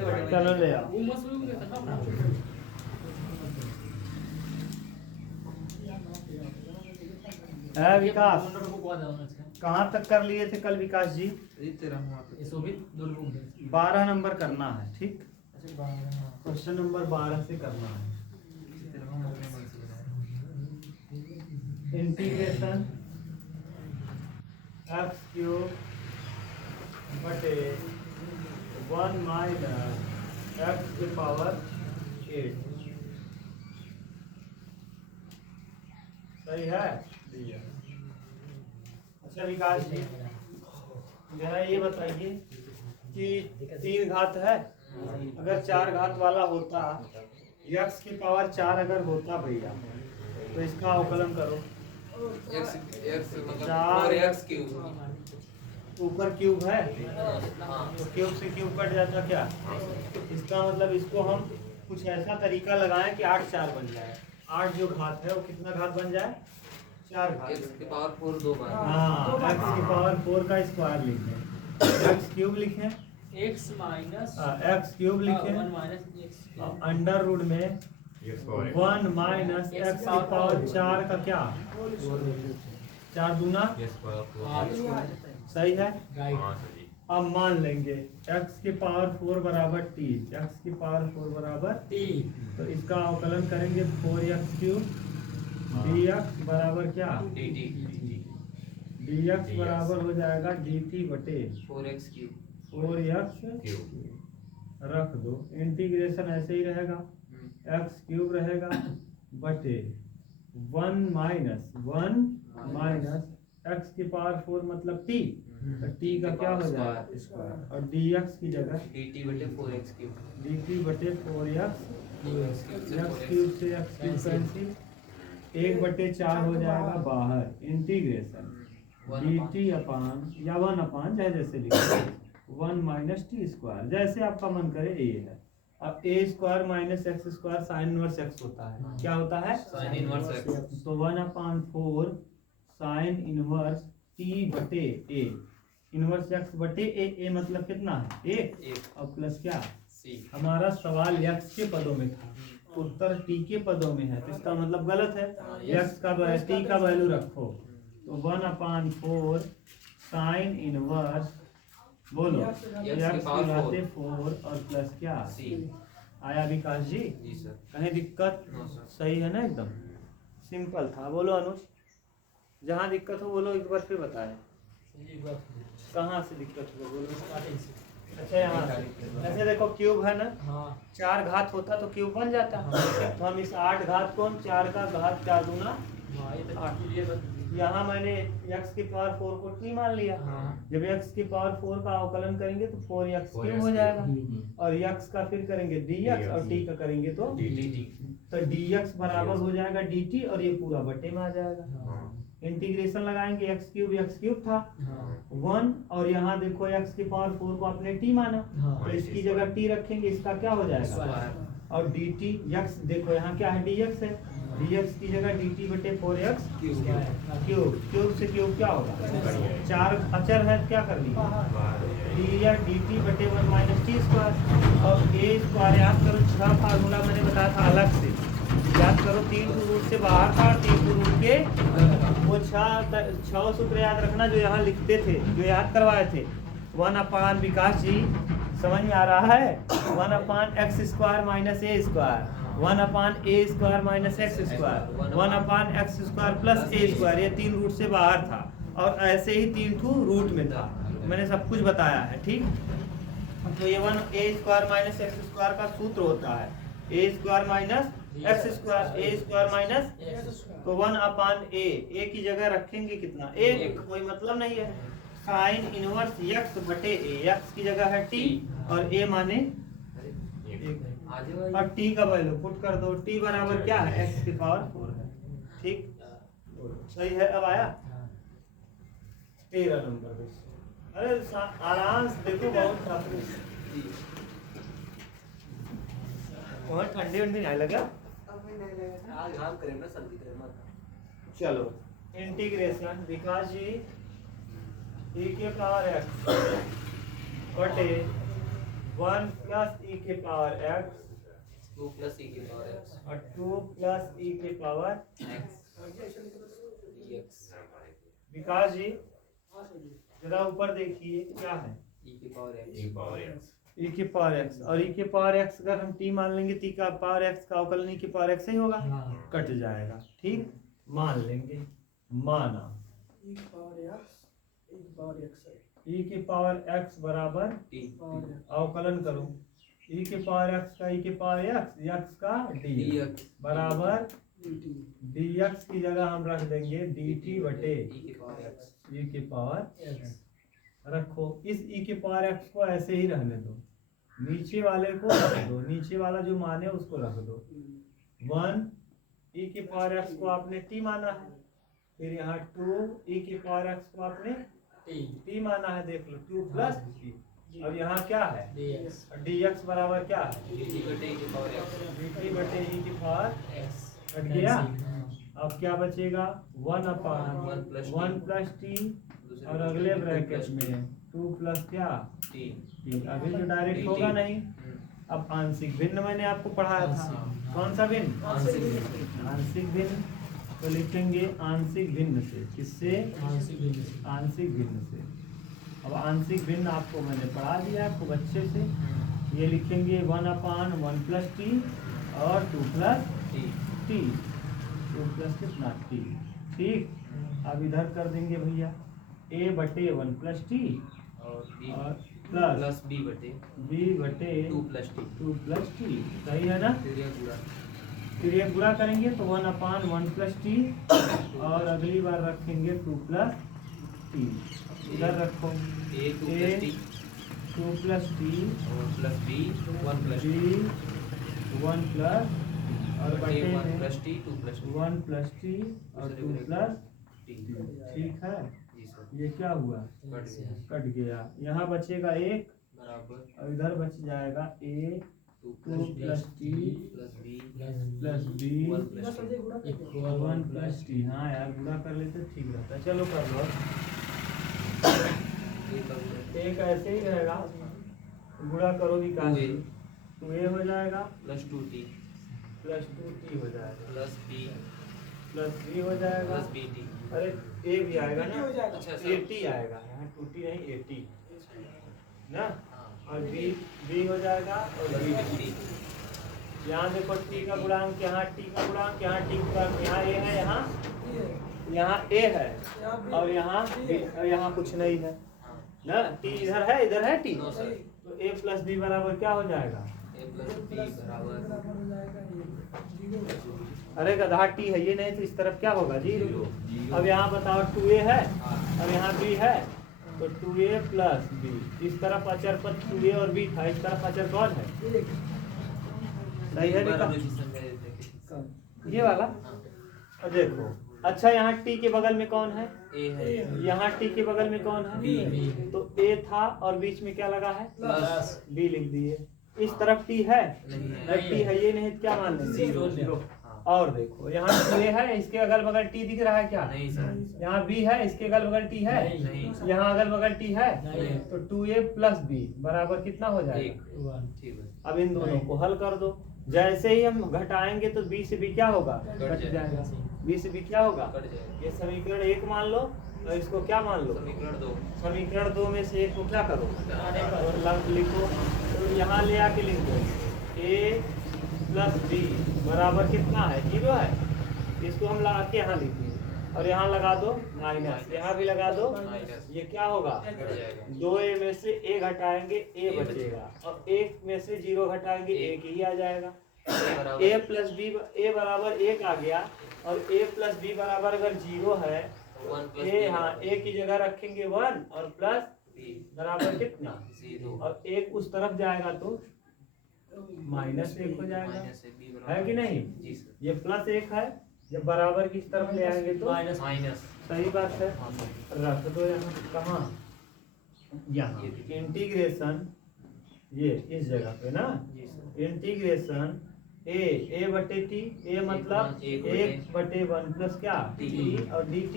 चलो ले आओ। है विकास, कहाँ तक कर लिए थे कल विकास जी? 12 नंबर करना है, ठीक। क्वेश्चन नंबर 12 से करना है। इंटीग्रेशन एक्स क्यूब बटे 1 माइनस एक्स के पावर 8, सही है। अच्छा विकास जी, जरा ये बताइए कि 3 घात है, अगर 4 घात वाला होता, x की पावर 4 अगर होता भैया, तो इसका अवकलन करो। x मतलब 4x क्यूब, ऊपर क्यूब है तो क्यूब से क्यूब कट जाता क्या? इसका मतलब इसको हम कुछ ऐसा तरीका लगाएं कि 8 4 बन जाए। 8 जो घात है वो कितना घात बन जाए? 4 घात। x की पावर 4 2 बार। हाँ, x की पावर 4 का स्क्वायर लिखें, x क्यूब लिखें, x माइनस x क्यूब लिखें, 1 माइनस x अंडर रूट में 1 माइनस x की पावर 4 का क्या? 4 दूना, सही है। अब मान लेंगे x की पावर 4 बराबर t, x की पावर 4 बराबर t, तो इसका अवकलन करेंगे 4x क्यूब dx बराबर क्या? dx बराबर हो जाएगा dt बटे 4x क्यूब, 4x रख दो, इंटीग्रेशन ऐसे ही रहेगा, x क्यूब रहेगा बटे 1 माइनस x की पावर 4 मतलब t, तो t का क्या हो जाएगा? स्क्वायर, और dx की जगह dt बटे 4x क्यूब, dt बटे 4x, x क्यूब से x क्यूब कैंसिल, 1 बटे 4 हो जाएगा बाहर, इंटीग्रेशन dt अपान या 1 अपान जैसे लिखो 1 माइनस टी स्क्वायर, जैसे आपका मन करे ये है। अब a square minus x square sine inverse x होता है, क्या होता है? sin इनवर्स x, तो 1 अपान 4 साइन इनवर्स टी बटे a, इनवर्स एक्स बटे a मतलब कितना है? 1, और प्लस क्या? c। हमारा सवाल x के पदों में था, उत्तर t के पदों में है, तो इसका मतलब गलत है। x का t का वैल्यू रखो, तो 1 अपान 4 साइन इनवर्स, बोलो x की घाते 4 और प्लस क्या? c। आया विकास जी? जी सर। कहीं दिक्कत? No sir. सही है ना, एकदम सिंपल था। बोलो अनुज, जहाँ दिक्कत हो बोलो, एक बार फिर बताएं कहाँ से दिक्कत हो, बोलो। अच्छा यहाँ ऐसे देखो, क्यूब है ना, 4 घात होता तो क्यूब बन जाता, तो हम इस 8 घात को 4 का घात 4 दूना 8, यहाँ मैंने x की पावर 4 को t मान लिया, जब x की पावर 4 का अवकलन करेंगे तो 4x क्यूब हो जाएगा, और x का फिर करेंगे dx और t का करेंगे तो dt, तो dx बराबर हो जाएगा dt, और ये पूरा बटे में आ जाएगा। इंटीग्रेशन लगाएंगे, x क्यूब था 1, और यहाँ देखो x की पावर 4 को आपने t माना, तो इसकी जगह t रखेंगे, इसका क्या हो जाएगा? और dt x देखो यहाँ क्या है? dx है, dx की जगह dt बटे 4x क्यूब से क्यूब क्या होगा? 4 अचर है, क्या कर लिया? d dt बटे 1 माइनस टी स्क्वायर, और a स्क्वायर याद करो, 6 फार्मूला मैंने बताया था अलग से, याद करो 3 रूट से बाहर था, 3 रूट के वो 6 सूत्र याद रखना जो यहाँ लिखते थे, जो याद करवाए थे। 1 अपान विकास जी समझ में आ रहा है? 1 अपान एक्स स्क्वायर माइनस ए स्क्वायर, 1 अपान ए स्क्वायर माइनस एक्स स्क्वायर, 1 अपान एक्स स्क्वायर प्लस ए स्क्वायर, ये 3 रूट से बाहर था, और ऐसे ही 3 रूट में था, मैंने सब कुछ बताया है, ठीक। तो ये 1 ए स्क्वायर माइनस एक्स स्क्वायर का सूत्र होता है ए स्क्वायर माइनस एक्स स्क्वायर, ए स्क्वायर माइनस, तो 1 अपान ए की जगह रखेंगे कितना? 1, कोई मतलब नहीं है, साइन इनवर्स x बटे a, x की जगह है t और a माने 1, और t का वैल्यू पुट कर दो, t बराबर क्या है? x की पावर 4 है, ठीक, सही है। अब आया 13 नंबर। अरे आराम से देखो, बहुत बहुत ठंडी उंडी नहीं लगा, चलो इंटीग्रेशन विकास जी e के पावर x बटे 1 प्लस ई के पावर x 2 प्लस e की पावर x और 2 प्लस ई के पावर x dx विकास जी जरा ऊपर देखिए क्या है e की पावर x e के पावर x और e के पावर x अगर हम t मान लेंगे t का पावर x का अवकलन e के पावर x ही होगा, कट जाएगा। ठीक, मान लेंगे, माना e के पावर x बराबर t अवकलन करो e के पावर x का e के पावर x का dx बराबर dx की जगह हम रख देंगे dt बटे e की पावर x e के पावर x रखो। इस e के पावर x को ऐसे ही रहने दो, नीचे वाले को रख दो, नीचे वाला जो माने उसको रख दो। 1 e के पावर x को आपने t माना है, फिर यहाँ 2 e के पावर x को आपने t माना है, देख लो 2 प्लस t। अब यहाँ क्या है dx बराबर क्या है dt बटे e की पावर x dt बटे e की पावर कट गया। अब क्या बचेगा 1 प्लस t और अगले ब्रैकेट में 2 प्लस क्या t t। अभी जो डायरेक्ट होगा नहीं। अब आंशिक भिन्न मैंने आपको पढ़ाया था, कौन सा भिन्न आंशिक भिन्न, तो लिखेंगे आंशिक भिन्न से, किससे आंशिक भिन्न से। अब आंशिक भिन्न आपको मैंने पढ़ा दिया खूब अच्छे से, ये लिखेंगे 1/1 प्लस t और 2 प्लस t 2 प्लस कितना t। ठीक, अब इधर कर देंगे भैया a बटे 1 प्लस t और b और प्लस b बटे b बटे 2 प्लस t 2 प्लस t। सही है ना, फिर यह गुणा फिर ये गुणा करेंगे तो 1/1 प्लस t और अगली बार रखेंगे 2 प्लस t। इधर रखो a 2 a plus t 2 plus t और plus b 1 plus b t 1 plus और बटे बटे 1 में plus t 2 plus t 1 plus t और 2 प्लस t ठीक है। जी सर ये क्या हुआ कट गया कट गया, यहाँ बचेगा 1 बराबर और इधर बच जाएगा a 2 2 plus t plus b plus b 1 plus t 1 plus t। हाँ यार गुणा कर लेते ठीक रहता। चलो कर लो, ये कर लो एक ऐसे ही रहेगा, गुणा करोगी का 2a 2a हो जाएगा प्लस 2t प्लस 2t हो जाएगा प्लस b प्लस b हो जाएगा। प्लस bt अरे a भी आएगा ना, अच्छा सर 80 आएगा, यहाँ 2t नहीं 80 ना, हाँ और b हो जाएगा और प्लस b bt यहाँ देखो t का गुणांक, यहाँ t का गुणांक, यहाँ t का गुणांक, यहाँ a है, यहाँ a है और यहाँ b, और यहाँ कुछ नहीं है हाँ ना, t इधर है t, नो सर तो a प्लस b बराबर क्या हो जाएगा। a प्लस b बराबर अरे गधा t है ये, नहीं तो इस तरफ क्या होगा 0। अब यहाँ बताओ 2a है और यहाँ b है, तो 2a प्लस b, इस तरफ अचर पद 2a और b था, इस तरफ अचर कौन है सही है निकाल ये वाला। और देखो अच्छा यहाँ t के बगल में कौन है a है यहाँ t के बगल में कौन है b तो a था और बीच में क्या लगा है प्लस b लिख दिए। इस तरफ t है नहीं है अगर t है ये नहीं तो क्या मान लेंगे 0 हाँ और देखो यहाँ a है, इसके अगल बगल t दिख रहा है क्या, नहीं सर यहाँ b है, इसके अगल बगल t है, नहीं यहाँ अगल बगल t है, नहीं। तो 2a प्लस b बराबर कितना हो एक जाएगा। ठीक है अब इन दोनों को हल कर दो, जैसे ही हम घटाएंगे तो b से b क्या होगा कट कट जाएगा, b से b क्या होगा। कट जाएगा ये समीकरण 1 मान लो और इसको क्या मान लो, समीकरण 2 समीकरण 2 में से एक को क्या करो और लंब लिखो, तो यहाँ ले आके लिख दो a प्लस b बराबर कितना है 0 है, इसको हम लगा के यहाँ लिखेंगे और यहाँ लगा दो माइनस, यहाँ भी लगा दो, माइनस ये क्या होगा कट जाएगा 2a में से a घटाएंगे a बचेगा और 1 में से 0 घटाएंगे 1 ही आ जाएगा। a प्लस b a बराबर 1 आ गया और a प्लस b बराबर अगर 0 है 1 प्लस a, हाँ a की जगह रखेंगे 1 और प्लस b बराबर कितना 0 और 1 उस तरफ जाएगा तो माइनस 1 हो जाएगा, माइनस b बराबर है कि नहीं। जी सर ये प्लस 1 है, जब बराबर की इस तरफ ले आएंगे तो माइनस सही बात है। हाँ सर रख दो यहाँ, कहाँ यहाँ इंटीग्रेशन ये इस जगह पे ना, जी सर इंटीग्रेशन a बटे t, a मतलब 1 बटे 1 प्लस क्या t और dt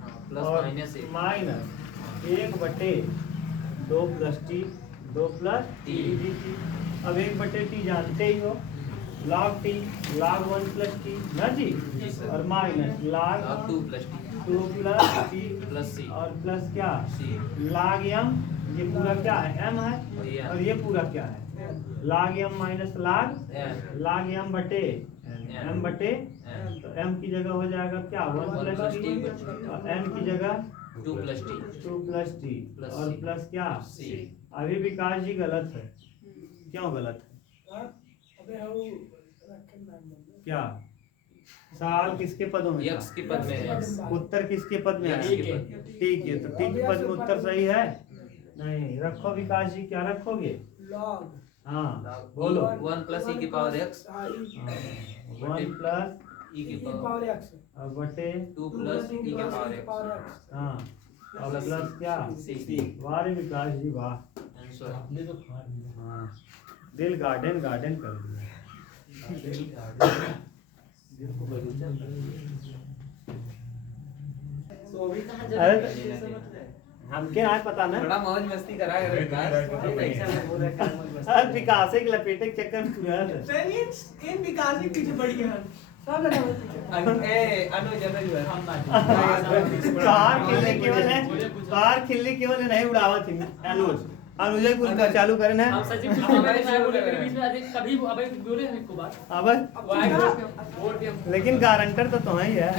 हाँ प्लस और माइनस 1 माइनस 1 बटे 2 plus t 2 plus T। dt। अब 1/t जानते ही हो, log t log 1 plus t ना जी, जी सर। और minus log log 2 plus t 2 plus t plus c और प्लस क्या c log m, ये पूरा क्या है m है, ये और ये पूरा क्या है log m minus log m बटे m बटे, तो m की जगह हो जाएगा क्या 1 प्लस t, और n की जगह 2 plus t 2 plus t Plus और C। प्लस क्या c अभी विकास जी गलत है, क्यों गलत है, क्या सवाल किसके पदों में x था? के पद में है उत्तर किसके पद में X है? के पद। ठीक है, तो ठीक के पद में उत्तर सही है नहीं, रखो विकास जी, क्या रखोगे? हाँ बोलो। 1 plus e की पावर x 1 प्लस e की पावर बटे 2 plus e की पावर x हाँ और प्लस क्या c वाह रे विकास जी वाह, आंसर हाँ दिल गार्डन गार्डन कर दिया। अरे हमके आज पता ना, थोड़ा मौज मस्ती करा है अरे विकास के लपेटे के चक्कर में पूरा है। इन विकास के पीछे पड़ गया सब लगा हुआ पीछे। अनुज कार खिलने केवल है, कार खिलने केवल है, नहीं उड़ावा थी अनुज अनुज कुल का चालू करना है। हम सचिव जी बोले मेरे बीच में आज कभी अबे बोले हैं को बात अब वो आए वोट के लेकिन गारंटर तो तुम ही है।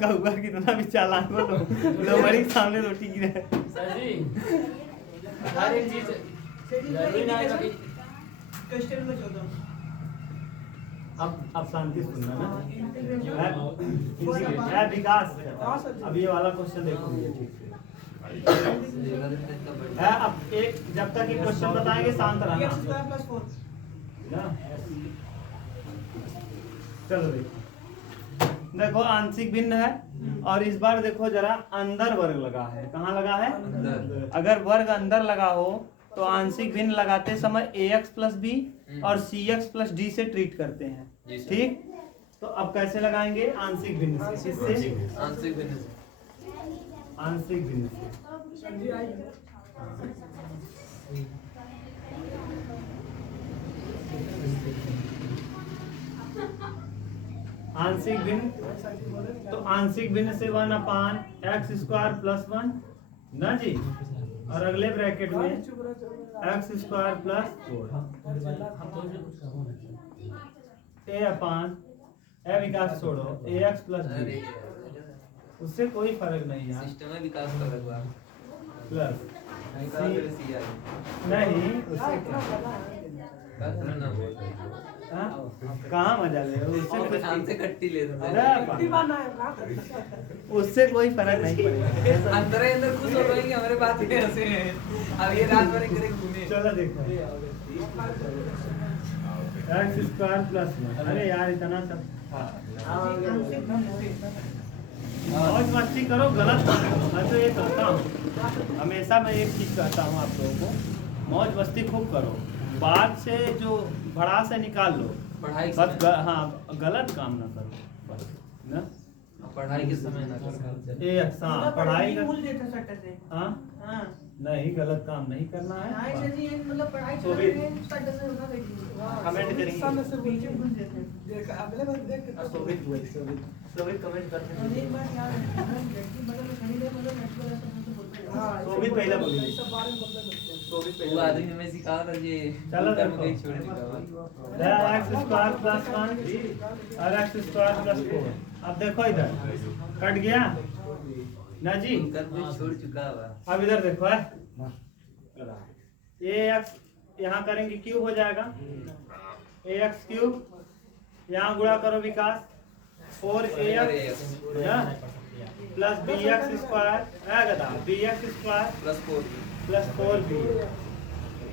कहुआ कितना भी चालाक हो लो बड़ी सामने रोटी गिरे। सर जी हर एक चीज जरूरी ना है कि कस्टमर में चलता अब शांति से सुनना ना, है विकास। अब ये वाला क्वेश्चन देखो ठीक से है। अब एक जब तक ये क्वेश्चन बताएंगे शांत रहना। ना? चलो देखो आंशिक भिन्न है, और इस बार देखो जरा अंदर वर्ग लगा है। कहाँ लगा है? अंदर। अगर वर्ग अंदर लगा हो तो आंशिक भिन्न लगाते समय ax प्लस बी और cx प्लस डी से ट्रीट करते हैं, जी सर। ठीक। तो अब कैसे लगाएंगे? आंशिक भिन्न से। किससे? आंशिक भिन्न आंशिक भिन्न से। आंशिक भिन्न, तो आंशिक भिन्न से 1/x² प्लस 1 ना जी, और अगले ब्रैकेट में x² प्लस 4 a विकास छोड़ो ax प्लस अरे b, उससे कोई फर्क नहीं है। सिस्टम में विकास का लगवा प्लस सी नहीं उससे क्या? हाँ? कहाँ मजा ले रहे हो? उससे और कुछ शाम से कट्टी ले दो अरे दीवाना है ना उससे कोई फर्क नहीं पड़ेगा। अंदर ही अंदर खुश हो रहे हैं कि हमारे बात में हंसे हैं। अब ये रात भर करे घूमे चलो देखो x² प्लस 1। अरे यार इतना सब मौज मस्ती करो, गलत मत करो। मैं तो ये कहता हूँ, हमेशा मैं एक चीज कहता हूँ आप लोगों को, मौज मस्ती खूब करो, बाद से जो भड़ास है निकाल लो, पढ़ाई के बस समय हाँ गलत काम ना करो बस ना। पढ़ाई के समय ना करो ये हाँ पढ़ाई भूल देता सट्टे से हाँ हां नहीं गलत काम नहीं करना हां है। सर जी मतलब पढ़ाई तो चल भी- रही है सट्टे से होना देखिए कमेंट करेंगे। सामने से बीच भूल देते हैं देख अगले बार देख के सोभित कमेंट करते और एक बार याद है व्यक्ति बगल में खड़ी रहे मतलब नेक्स्ट बार ऐसा बोलते हैं हां सोभित पहले बोलिए। सब बारे में बदल देते हैं सोभित वो आदमी ने मैं सिखा था ये चलो कर्म देखो। कहीं छोड़ दिया x² प्लस 1 और x² प्लस 4। अब देखो इधर कट गया ना जी। कर्म छोड़ चुका हुआ अब इधर देखो है ax यहाँ करेंगे क्यूब हो जाएगा, ax क्यूब यहाँ गुणा करो विकास 4ax प्लस bx² गधा bx² प्लस 4 प्लस 4b।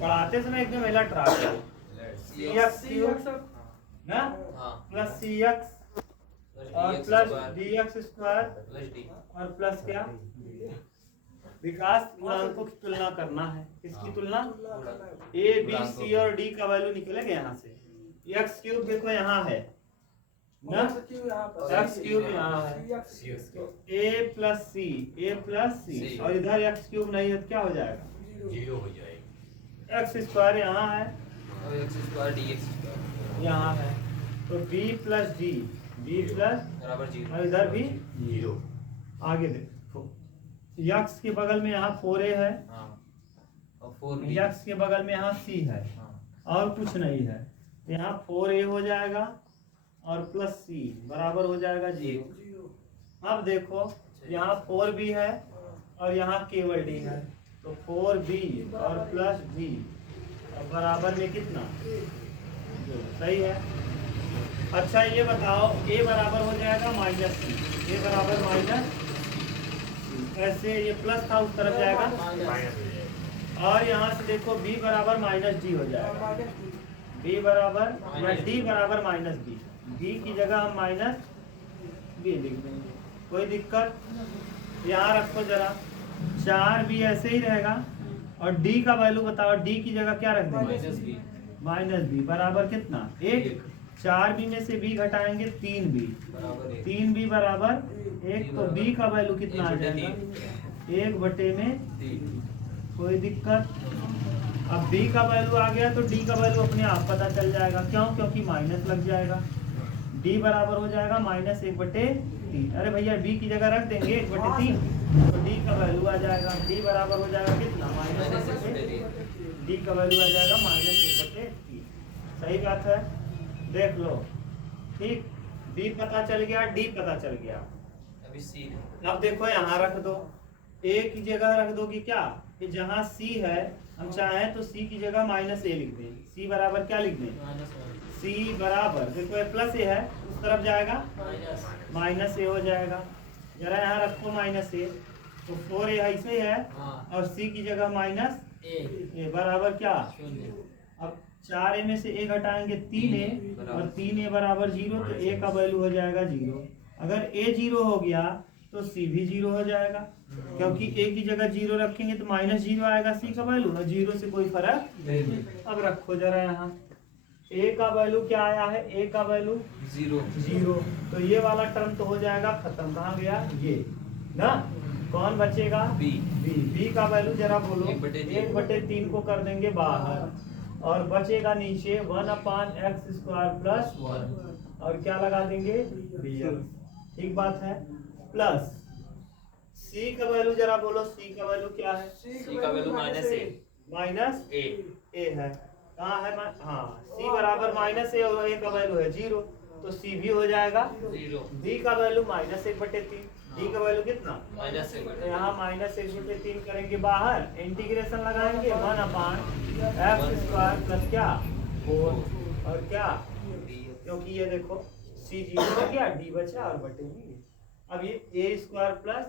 पढ़ाते समय एकदम मेला ट्राक cx क्यूब ना हाँ प्लस cx और प्लस dx² प्लस डी और प्लस क्या विकास गुणांकों की तुलना करना है। किसकी तुलना? a b c और d का वैल्यू निकलेगा यहाँ से। x क्यूब देखो यहाँ है ना, x क्यूब यहाँ है a प्लस c और इधर x क्यूब नहीं है तो क्या हो जाएगा? जीरो हो जाएगी। एक्स स्क्वायर यहाँ है, और x square d x square यहाँ है, तो b plus d, b plus बराबर जीरो। और इधर भी जीरो। आगे देखो, यक्स के बगल में यहाँ 4a है, हाँ और 4b यक्स के बगल में यहाँ c है, हाँ और कुछ नहीं है, तो यहाँ 4a हो जाएगा और प्लस c बराबर हो जाएगा 0। अब देखो यहाँ 4b है और यहाँ केवल d है, तो 4b और प्लस d बराबर में कितना, 2। सही है। अच्छा ये बताओ, a बराबर हो जाएगा माइनस सी, a बराबर माइनस, ऐसे ये प्लस था उस तरफ जाएगा, माइनस हो जाएगा। और यहाँ से देखो b बराबर माइनस डी हो जाएगा, b बराबर या d बराबर माइनस बी, b की जगह हम माइनस b लिख देंगे, कोई दिक्कत। यहाँ रखो जरा, 4b ऐसे ही रहेगा, और d का वैल्यू बताओ, d की जगह क्या रख देंगे, माइनस बी माइनस बी बराबर कितना, 1। 4b में से b घटाएंगे 3b, बराबर 1 3b बराबर 1, तो b का वैल्यू कितना आ जाएगा, 1/3। कोई दिक्कत। अब b का वैल्यू आ गया तो d का वैल्यू अपने आप पता चल जाएगा, क्यों, क्योंकि माइनस लग जाएगा, d बराबर हो जाएगा माइनस 1/3। अरे भैया b की जगह रख देंगे 1/3, तो d का वैल्यू आ जाएगा, d बराबर हो जाएगा कितना, माइनस 1/3, d का वैल्यू आ जाएगा माइनस 1/3। सही बात है, देख लो, ठीक, b पता चल गया, d पता चल गया। अभी सी अब देखो यहाँ रख दो, a की जगह रख दो कि क्या, कि जहाँ c है हम चाहें तो c की जगह माइनस a लिख दें, c बराबर क्या लिख दें, c बराबर, देखो ये प्लस a है, उस तरफ जाएगा माइनस a हो जाएगा। जरा यहाँ रखो माइनस a, तो 4a ऐसे है, और c की जगह माइनस a बराबर क्या, अब 4a में से a घटाएंगे 3a, और 3a बराबर 0, तो a का वैल्यू हो जाएगा 0। अगर a 0 हो गया तो c भी 0 हो जाएगा, क्योंकि a की जगह 0 रखेंगे तो माइनस 0 आएगा c का वैल्यू, और 0 से कोई फर्क नहीं। अब रखो जरा यहाँ, a का वैल्यू क्या आया है, a का वैल्यू 0, तो ये वाला टर्म तो हो जाएगा खत्म, कहाँ गया ये ना, कौन बचेगा, b का वैल्यू जरा बोलो, 1/3 को कर देंगे बाहर, और बचेगा नीचे 1/x² प्लस 1, और क्या लगा देंगे, ठीक बात है, प्लस c का वैल्यू जरा बोलो, c का वैल्यू क्या है, सी का वैल्यू माइनस ए a है, कहाँ है, हाँ, c बराबर माइनस a और a का वैल्यू है 0, तो c भी हो जाएगा 0 d का वैल्यू माइनस 1/3, d का वैल्यू कितना, माइनस तो यहाँ माइनस 1/3 करेंगे बाहर, इंटीग्रेशन लगाएंगे 1/x² प्लस क्या 4, और क्या, क्योंकि ये देखो c 0 हो गया, d बचा और बटे में। अब ये a² plus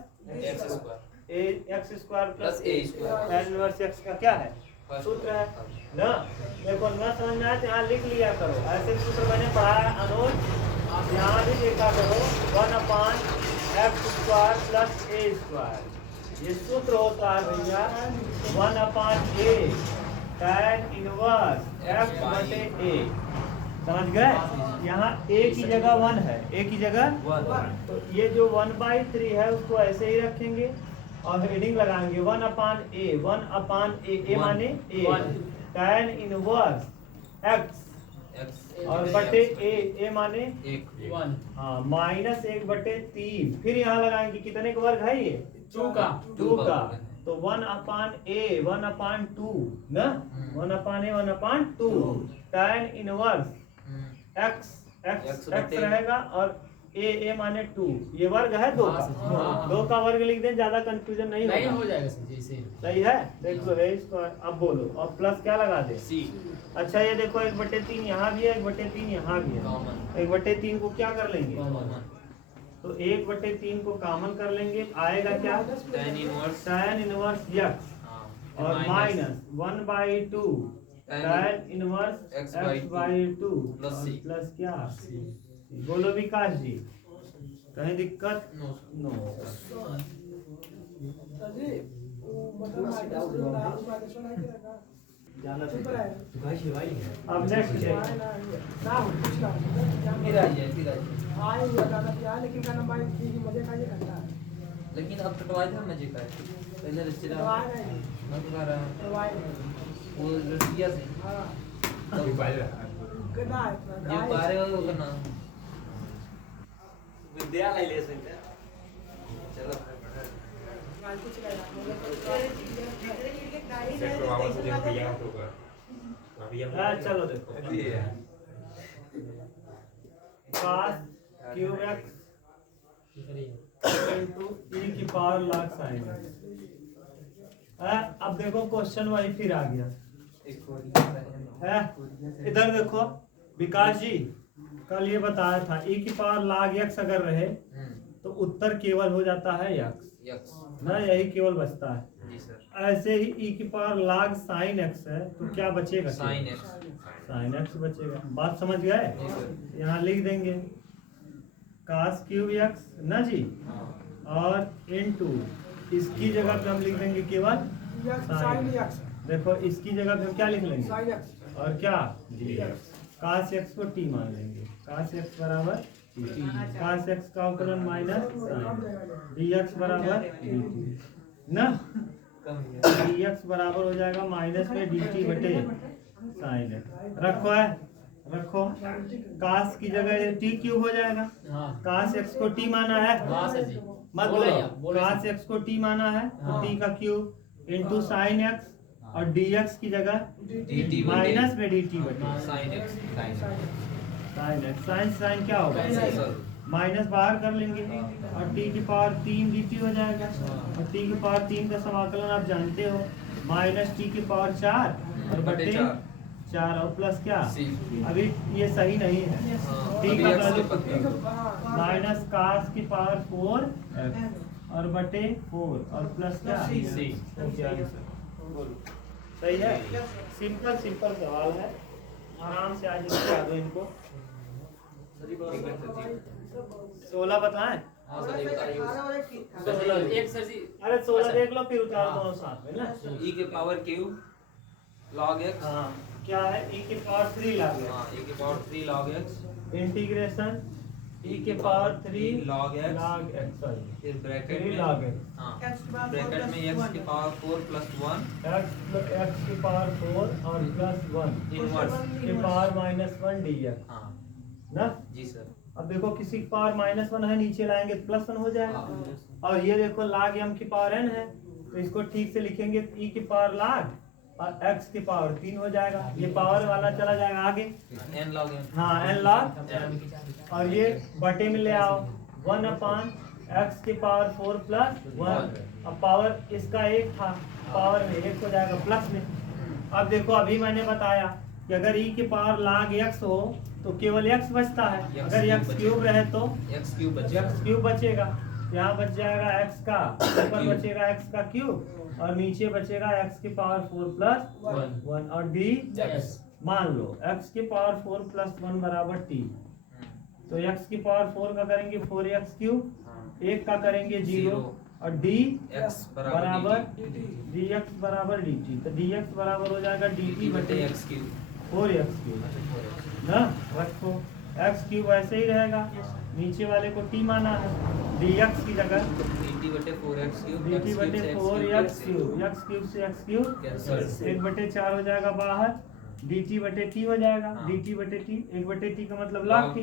x² plus a, tan inverse x का क्या है, सूत्र है ना, देखो ना समझ में आए तो यहाँ लिख लिया करो, ऐसे सूत्र मैंने पढ़ा है अनुज, यहाँ भी देखा करो, 1/x² प्लस a², ये सूत्र होता है भैया 1/a tan इनवर्स x बटे a, समझ गए। यहाँ a की जगह 1 है, a की जगह 1, तो ये जो 1/3 है उसको ऐसे ही रखेंगे और हेडिंग लगाएंगे 1/a, a माने a, tan इनवर्स x और बटे a माने 1 हाँ माइनस 1/3, फिर यहाँ लगाएंगे कितने का वर्ग है ये, 2 का, तो 1/a 1/2 ना, 1/a 1/2 tan इनवर्स x रहेगा, और a माने 2, ये वर्ग है 2 का, 2 का वर्ग लिख दें, ज्यादा कंफ्यूजन नहीं हो जाएगा सही है। देख लो a², अब बोलो, और प्लस क्या लगा दे, सी। अच्छा ये देखो 1/3 यहाँ भी है, 1/3 यहाँ भी है, 1/3 को क्या कर लेंगे, तो 1/3 को कॉमन कर लेंगे, आएगा क्या, tan इनवर्स x और minus 1/2 tan inverse x/2 plus क्या, बोलो विकास जी, कहीं दिक्कत, नो। अब नेक्स्ट लेकिन अब कटवाए थे मजे का, पहले रिश्तेदार मत मारा वो रसिया से हाँ ये पाए रहा गदा ये पारे हो करना विद्यालय ले सकते चलो आज कुछ सेट को वापस देख के यहाँ तो कर अभी हाँ, चलो देखो cos cube x into e की पावर log sin x। अब देखो क्वेश्चन वही फिर आ गया है। इधर देखो विकास जी कल ये बताया था e की पावर log x अगर रहे तो उत्तर केवल हो जाता है x यस ना, यही केवल बचता है। जी सर ऐसे ही e की पावर log sin x है तो क्या बचेगा? साइन एक्स sin x बचेगा। बात समझ गए? जी सर यहाँ लिख देंगे cos क्यूब x ना जी, और इनटू इसकी जगह पे हम लिख देंगे केवल साइन एक्स देखो इसकी जगह पे हम क्या लिख लेंगे साइन एक्स और क्या dx। cos x को t मान लेंगे, cos x बराबर t, cos x का अवकलन माइनस dx बराबर dt ना, dx बराबर हो जाएगा माइनस में dt बटे साइन x। रखो है, रखो cos की जगह t क्यूब हो जाएगा। हाँ cos x को t माना है, हाँ सर जी मत बोले बोलो या, बोले cos x को t माना है तो हाँ। t का क्यूब इंटू साइन x और dx की जगह dt माइनस में dt बटे sine x sine x। Sine sine क्या होगा? सर माइनस बाहर कर लेंगे और t की पावर 3 dt हो जाएगा, और t की पावर 3 का समाकलन आप जानते हो माइनस t की पावर 4 और बटे 4 और प्लस क्या? सी अभी ये सही नहीं है, t अभी का एक्स के वैल्यू पक्का माइनस cos की पावर 4 x और बटे 4 और प्लस क्या? सी तो क्या आंसर? बोलो सही है। सिंपल सिंपल सवाल है, आराम से आज इसको याद हो इनको। 16 बताएं? हाँ सर ये बताइए सर एक सर जी अरे 16 देख लो फिर उतार दो साथ में ना। ई के पावर क्यूब log x हाँ क्या है? e की पावर 3 लागे हाँ e के power 3 log x integration e के power 3 log x log x sorry फिर ब्रैकेट 3 में log x हाँ ब्रैकेट में x की पावर 4 प्लस 1 x की पावर 4 और प्लस 1 इनवर्स की पावर माइनस 1 dx हाँ ना। जी सर अब देखो किसी की पावर माइनस 1 है, नीचे लाएंगे तो प्लस 1 हो जाएगा। हाँ और ये देखो log m की पावर n है तो इसको ठीक से लिखेंगे e की पावर log और x की पावर 3 हो जाएगा। ये पावर वाला चला जाएगा आगे, n log m हाँ n log, और ये बटे में ले आओ 1 अपान x की पावर 4 प्लस 1। अब पावर इसका 1 था, पावर में 1 हो जाएगा प्लस में। अब देखो अभी मैंने बताया कि अगर e की पावर log x हो तो केवल x बचता है, अगर x क्यूब रहे तो x क्यूब बचेगा x क्यूब बचेगा। यहाँ बच जाएगा x का, ऊपर बचेगा x का क्यूब और नीचे बचेगा x की पावर 4 प्लस 1 और d Yes. मान लो x की पावर 4 प्लस 1 बराबर t, तो x की पावर 4 का करेंगे 4x क्यूब, 1 का करेंगे 0 और d x बराबर dx बराबर dt, तो dx बराबर हो जाएगा dt बटे x क्यूब 4x क्यूब ना। रखो x क्यूब ऐसे ही रहेगा, नीचे वाले को t माना है, dx की जगह dt बटे 4x क्यूब dt बटे 4x क्यूब, x क्यूब से x क्यूब कैंसिल 1 बटे 4 हो जाएगा बाहर, dt बटे t हो जाएगा, हाँ। dt बटे t 1 बटे t का मतलब log t,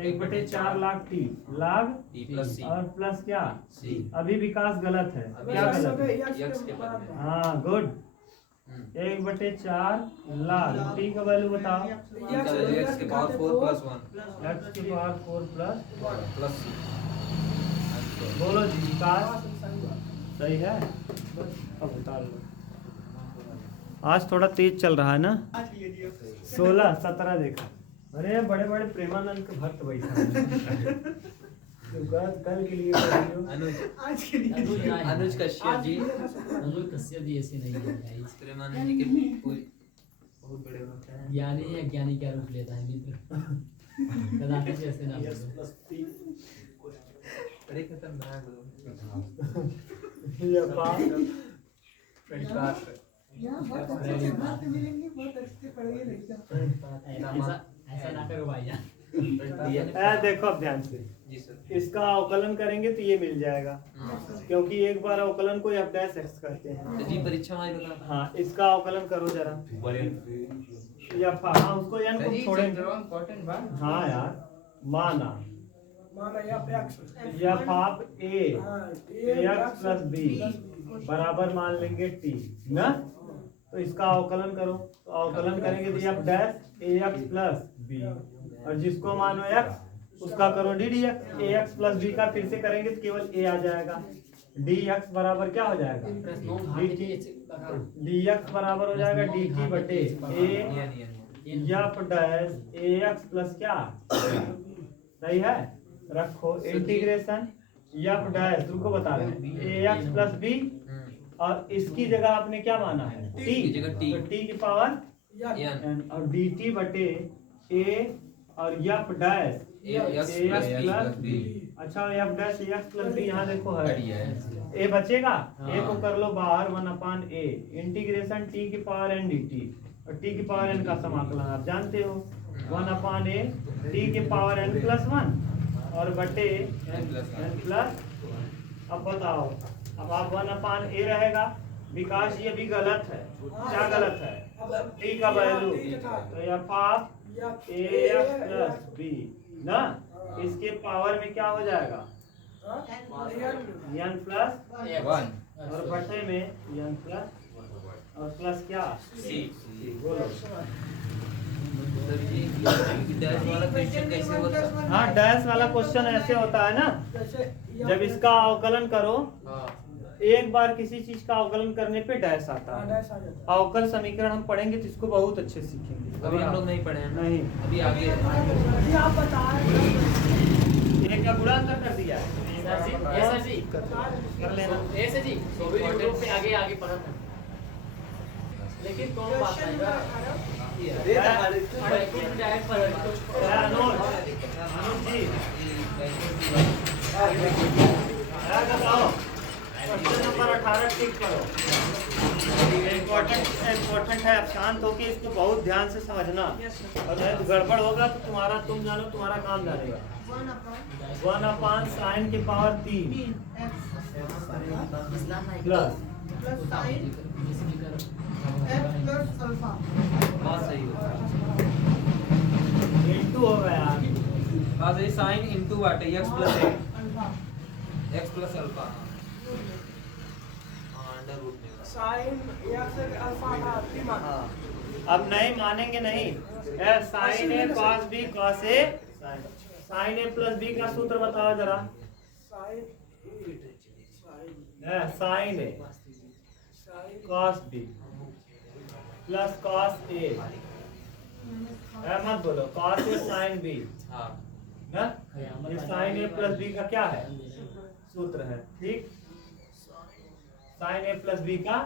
1 बटे 4 log t log t plus c और प्लस क्या? c अभी विकास गलत है, अभी क्या x गलत है? x के बराबर हाँ गुड, 1 बटे 4 log t का वैल्यू बताओ, x के पावर 4 प्लस 1 x की पावर 4 प्लस प्लस c बोलो जी विकास सही है। अब उतार लो, आज थोड़ा तेज चल रहा है ना। 16 17 देखा, अरे बड़े बड़े प्रेमानंद के भक्त बैठा है। तो कल के लिए वीडियो अनुज आज के लिए अनुज कश्यप जी अनुज कश्यप जी ऐसे नहीं है गाइस। प्रेमानंद जी के कोई बहुत बड़े भक्त हैं ज्ञानी है, ज्ञानी क्या रूप लेता है मित्र। कदापि ऐसे ना बोलो। बड़े खतरनाक ये पास लोग यहाँ बहुत अच्छे से मिलेंगे, बहुत अच्छे से पढ़ेंगे लड़का। ऐसा ऐसा ना करो भाईजान। देखो अब ध्यान से, जी सर। इसका अवकलन करेंगे तो ये मिल जाएगा, क्योंकि एक बार अवकलन को f डैश x कहते हैं। तो जी परीक्षा में आएगा। हाँ, इसका अवकलन करो जरा। या हाँ, उसको n को छोड़ेंगे। हाँ यार, माना f of a ax plus b बराबर मान लेंगे t ना। तो इसका अवकलन करो, तो अवकलन करेंगे तो f dash ax plus b, और जिसको मानो x उसका करो d dx। ax plus b का फिर से करेंगे तो केवल a आ जाएगा। dx बराबर क्या हो जाएगा, dx बराबर हो जाएगा dt बटे a f dash ax plus क्या, सही है। रखो इंटीग्रेशन f डैश, तुमको बता रहे हैं ax प्लस b, और इसकी जगह आपने क्या माना है t, तो t की पावर n, और dt बटे a और f dash ax plus b। अच्छा, f dash ax plus b यहाँ देखो है, a बचेगा, a को कर लो बाहर 1/a इंटीग्रेशन t की पावर n dt, और t की पावर n का समाकलन आप जानते हो 1/a t की पावर n प्लस 1 और बटे n प्लस। अब बताओ, अब आप 1/a रहेगा, विकास ये भी गलत है। क्या गलत है, t का वैल्यू, तो f of ax plus b ना, इसके पावर में क्या हो जाएगा n प्लस 1 और बटे में n प्लस और प्लस क्या c। बोलो हाँ, डैश वाला क्वेश्चन ऐसे होता है ना, जब इसका अवकलन करो, एक बार किसी चीज का अवकलन करने पे डैश आता है। अवकल समीकरण हम पढ़ेंगे तो इसको बहुत अच्छे सीखेंगे। अभी हम लोग नहीं पढ़े हैं। नहीं, अभी आगे एक का गुणा अंतर कर दिया है सर जी कर लेना। ऐसे जी ग्रुप पे आगे आगे पढ़ा था, लेकिन कौन बात आएगा अनुज जी बताओ, क्वेश्चन नंबर 18 टिक करो। इम्पोर्टेंट है, आप शांत होके इसको बहुत ध्यान से समझना, और नहीं तो गड़बड़ होगा तो तुम जानो, तुम्हारा काम जानेगा। 1/sin साइन की पावर 3 प्लस बात सही इंटू हो गया, बात सही। साइन इंटू बाटे x plus alpha, under root में साइन x अल्फा का 3 माना। अब नहीं मानेंगे नहीं। साइन ए कॉस बी कॉस ए, साइन ए प्लस बी का सूत्र बताओ जरा। Sine A cos b plus cos a, मत बोलो कॉस ए साइन बी ना, ये साइन ए प्लस बी का क्या है, सूत्र है। ठीक, साइन ए प्लस बी का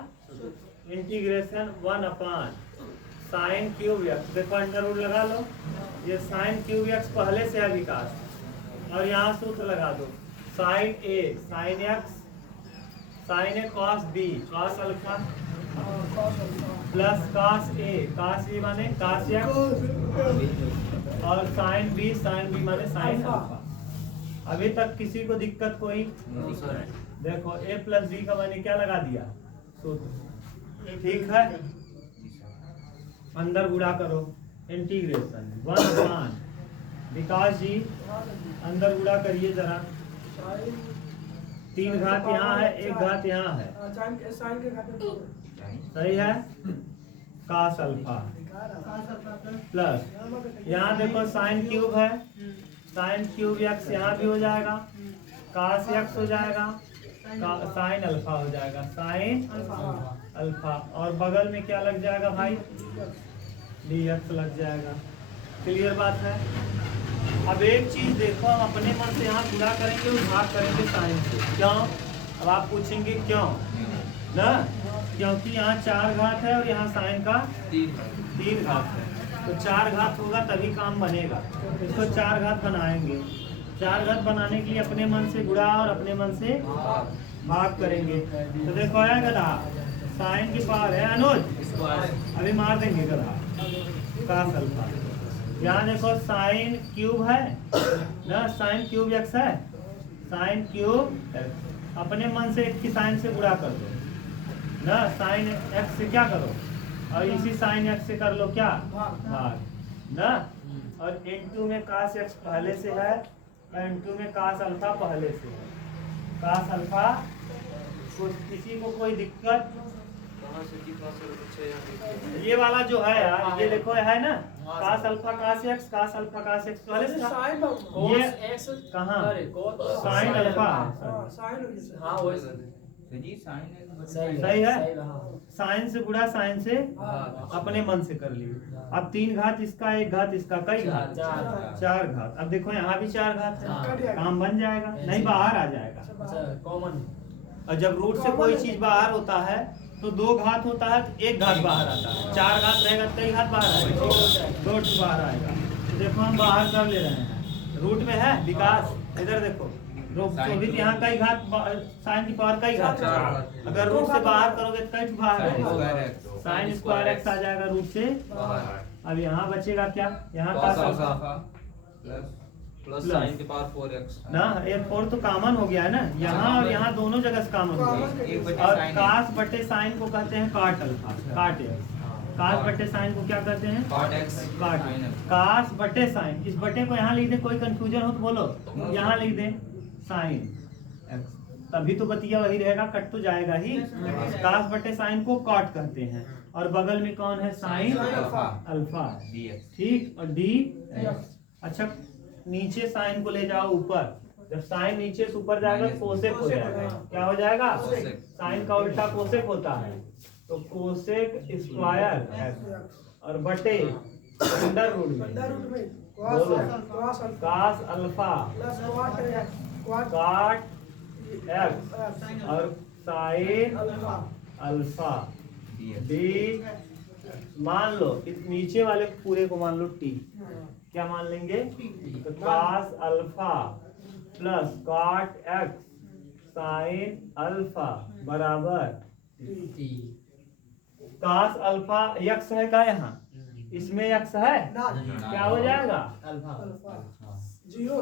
इंटीग्रेशन 1/sin क्यूब एक्स, देखो अंडर रूट लगा लो, ये साइन क्यूब एक्स पहले से है विकास, और यहाँ सूत्र लगा दो sine A sine x sine A cos B cos alpha plus cos A माने कॉस एक्स, और साइन बी माने साइन अल्फा। अभी तक किसी को दिक्कत कोई? देखो ए प्लस बी का मैंने क्या लगा दिया, सूत्र। ठीक है, अंदर गुणा करो, इंटीग्रेशन 1/, विकास जी अंदर गुणा करिए जरा। 3 घात यहाँ है, 1 घात यहाँ है, सही है। कास अल्फा प्लस यहाँ देखो साइन क्यूब है, साइन क्यूब एक्स यहाँ भी हो जाएगा, कास एक्स हो जाएगा, साइन अल्फा हो जाएगा, साइन अल्फा, और बगल में क्या लग जाएगा भाई, डी एक्स लग जाएगा। क्लियर बात है। अब एक चीज देखो, हम अपने मन से यहाँ गुणा करेंगे और भाग करेंगे साइन से, क्यों? अब आप पूछेंगे क्यों ना, क्योंकि यहाँ 4 घात है और यहाँ साइन का 3 घात है, तो 4 घात होगा तभी काम बनेगा। इसको 4 घात बनाएंगे, 4 घात बनाने के लिए अपने मन से गुणा और अपने मन से भाग करेंगे। तो देखो है गधा, साइन की पावर है अनुज, अभी मार देंगे गधा, कास अल्फा यहाँ देखो साइन क्यूब है ना, साइन क्यूब एक्स है, साइन क्यूब एक्स अपने मन से एक की साइन से गुणा कर दो ना, साइन एक्स से क्या करो और इसी साइन एक्स से कर लो क्या भाग ना, और n2 में cos x पहले से है, n2 में cos अल्फा पहले से है, cos अल्फा किसी को कोई दिक्कत, ये वाला जो है यार ये देखो है ना, cos alpha cos x, cos alpha cos x पहले से था, ये एक्स कहाँ साइन अल्फा है, हाँ वो सही है, साइन से गुणा साइन से अपने मन से कर लिए। अब 3 घात इसका 1 घात इसका, कई घात 4 घात। अब देखो यहाँ भी 4 घात है, काम बन जाएगा नहीं बाहर आ जाएगा कॉमन। और जब रूट से कोई चीज बाहर होता है तो 2 घात होता है तो 1 घात बाहर आता है, 4 घात रहेगा तो कई घात बाहर आएगा, 2 बाहर आएगा। तो देखो हम बाहर कर ले रहे हैं, रूट में है विकास, इधर देखो रोहित यहाँ कई घात साइन की पावर कई घात, अगर रूट से बाहर करोगे तो कई बाहर आएगा, साइन स्क्वायर एक्स आ जाएगा रूट से। अब यहाँ बचेगा क्या, यहाँ प्लस साइन की पावर 4x ना, ये 4 तो कॉमन हो गया है ना, यहाँ और यहाँ दोनों जगह से कॉमन हो गया। और कास बटे साइन को कहते हैं काट अल्फा, काट एक्स, कास बटे साइन को क्या कहते हैं cot x काट, कास बटे साइन, इस बटे को यहाँ लिख दे, कोई कंफ्यूजन हो तो बोलो, यहाँ लिख दे साइन एक्स, तभी तो बतिया वही रहेगा, कट तो जाएगा ही। कास बटे साइन को कॉट कहते हैं, और बगल में कौन है साइन अल्फा, ठीक, और डी। अच्छा नीचे साइन को ले जाओ ऊपर, जब साइन नीचे से ऊपर जाएगा कोसेक हो जाएगा, क्या हो जाएगा, साइन का उल्टा कोसेक होता है, तो कोसेक स्क्वायर और बटे अंडर रूट में कास अल्फा काट एक्स और साइन अल्फा डी। मान लो इस नीचे वाले पूरे को मान लो टी, क्या मान लेंगे, तो कास अल्फा प्लस काट एक्स साइन अल्फा बराबर कास अल्फा यक्स है का, यहाँ इसमें यक्स है, क्या हो जाएगा जीरो।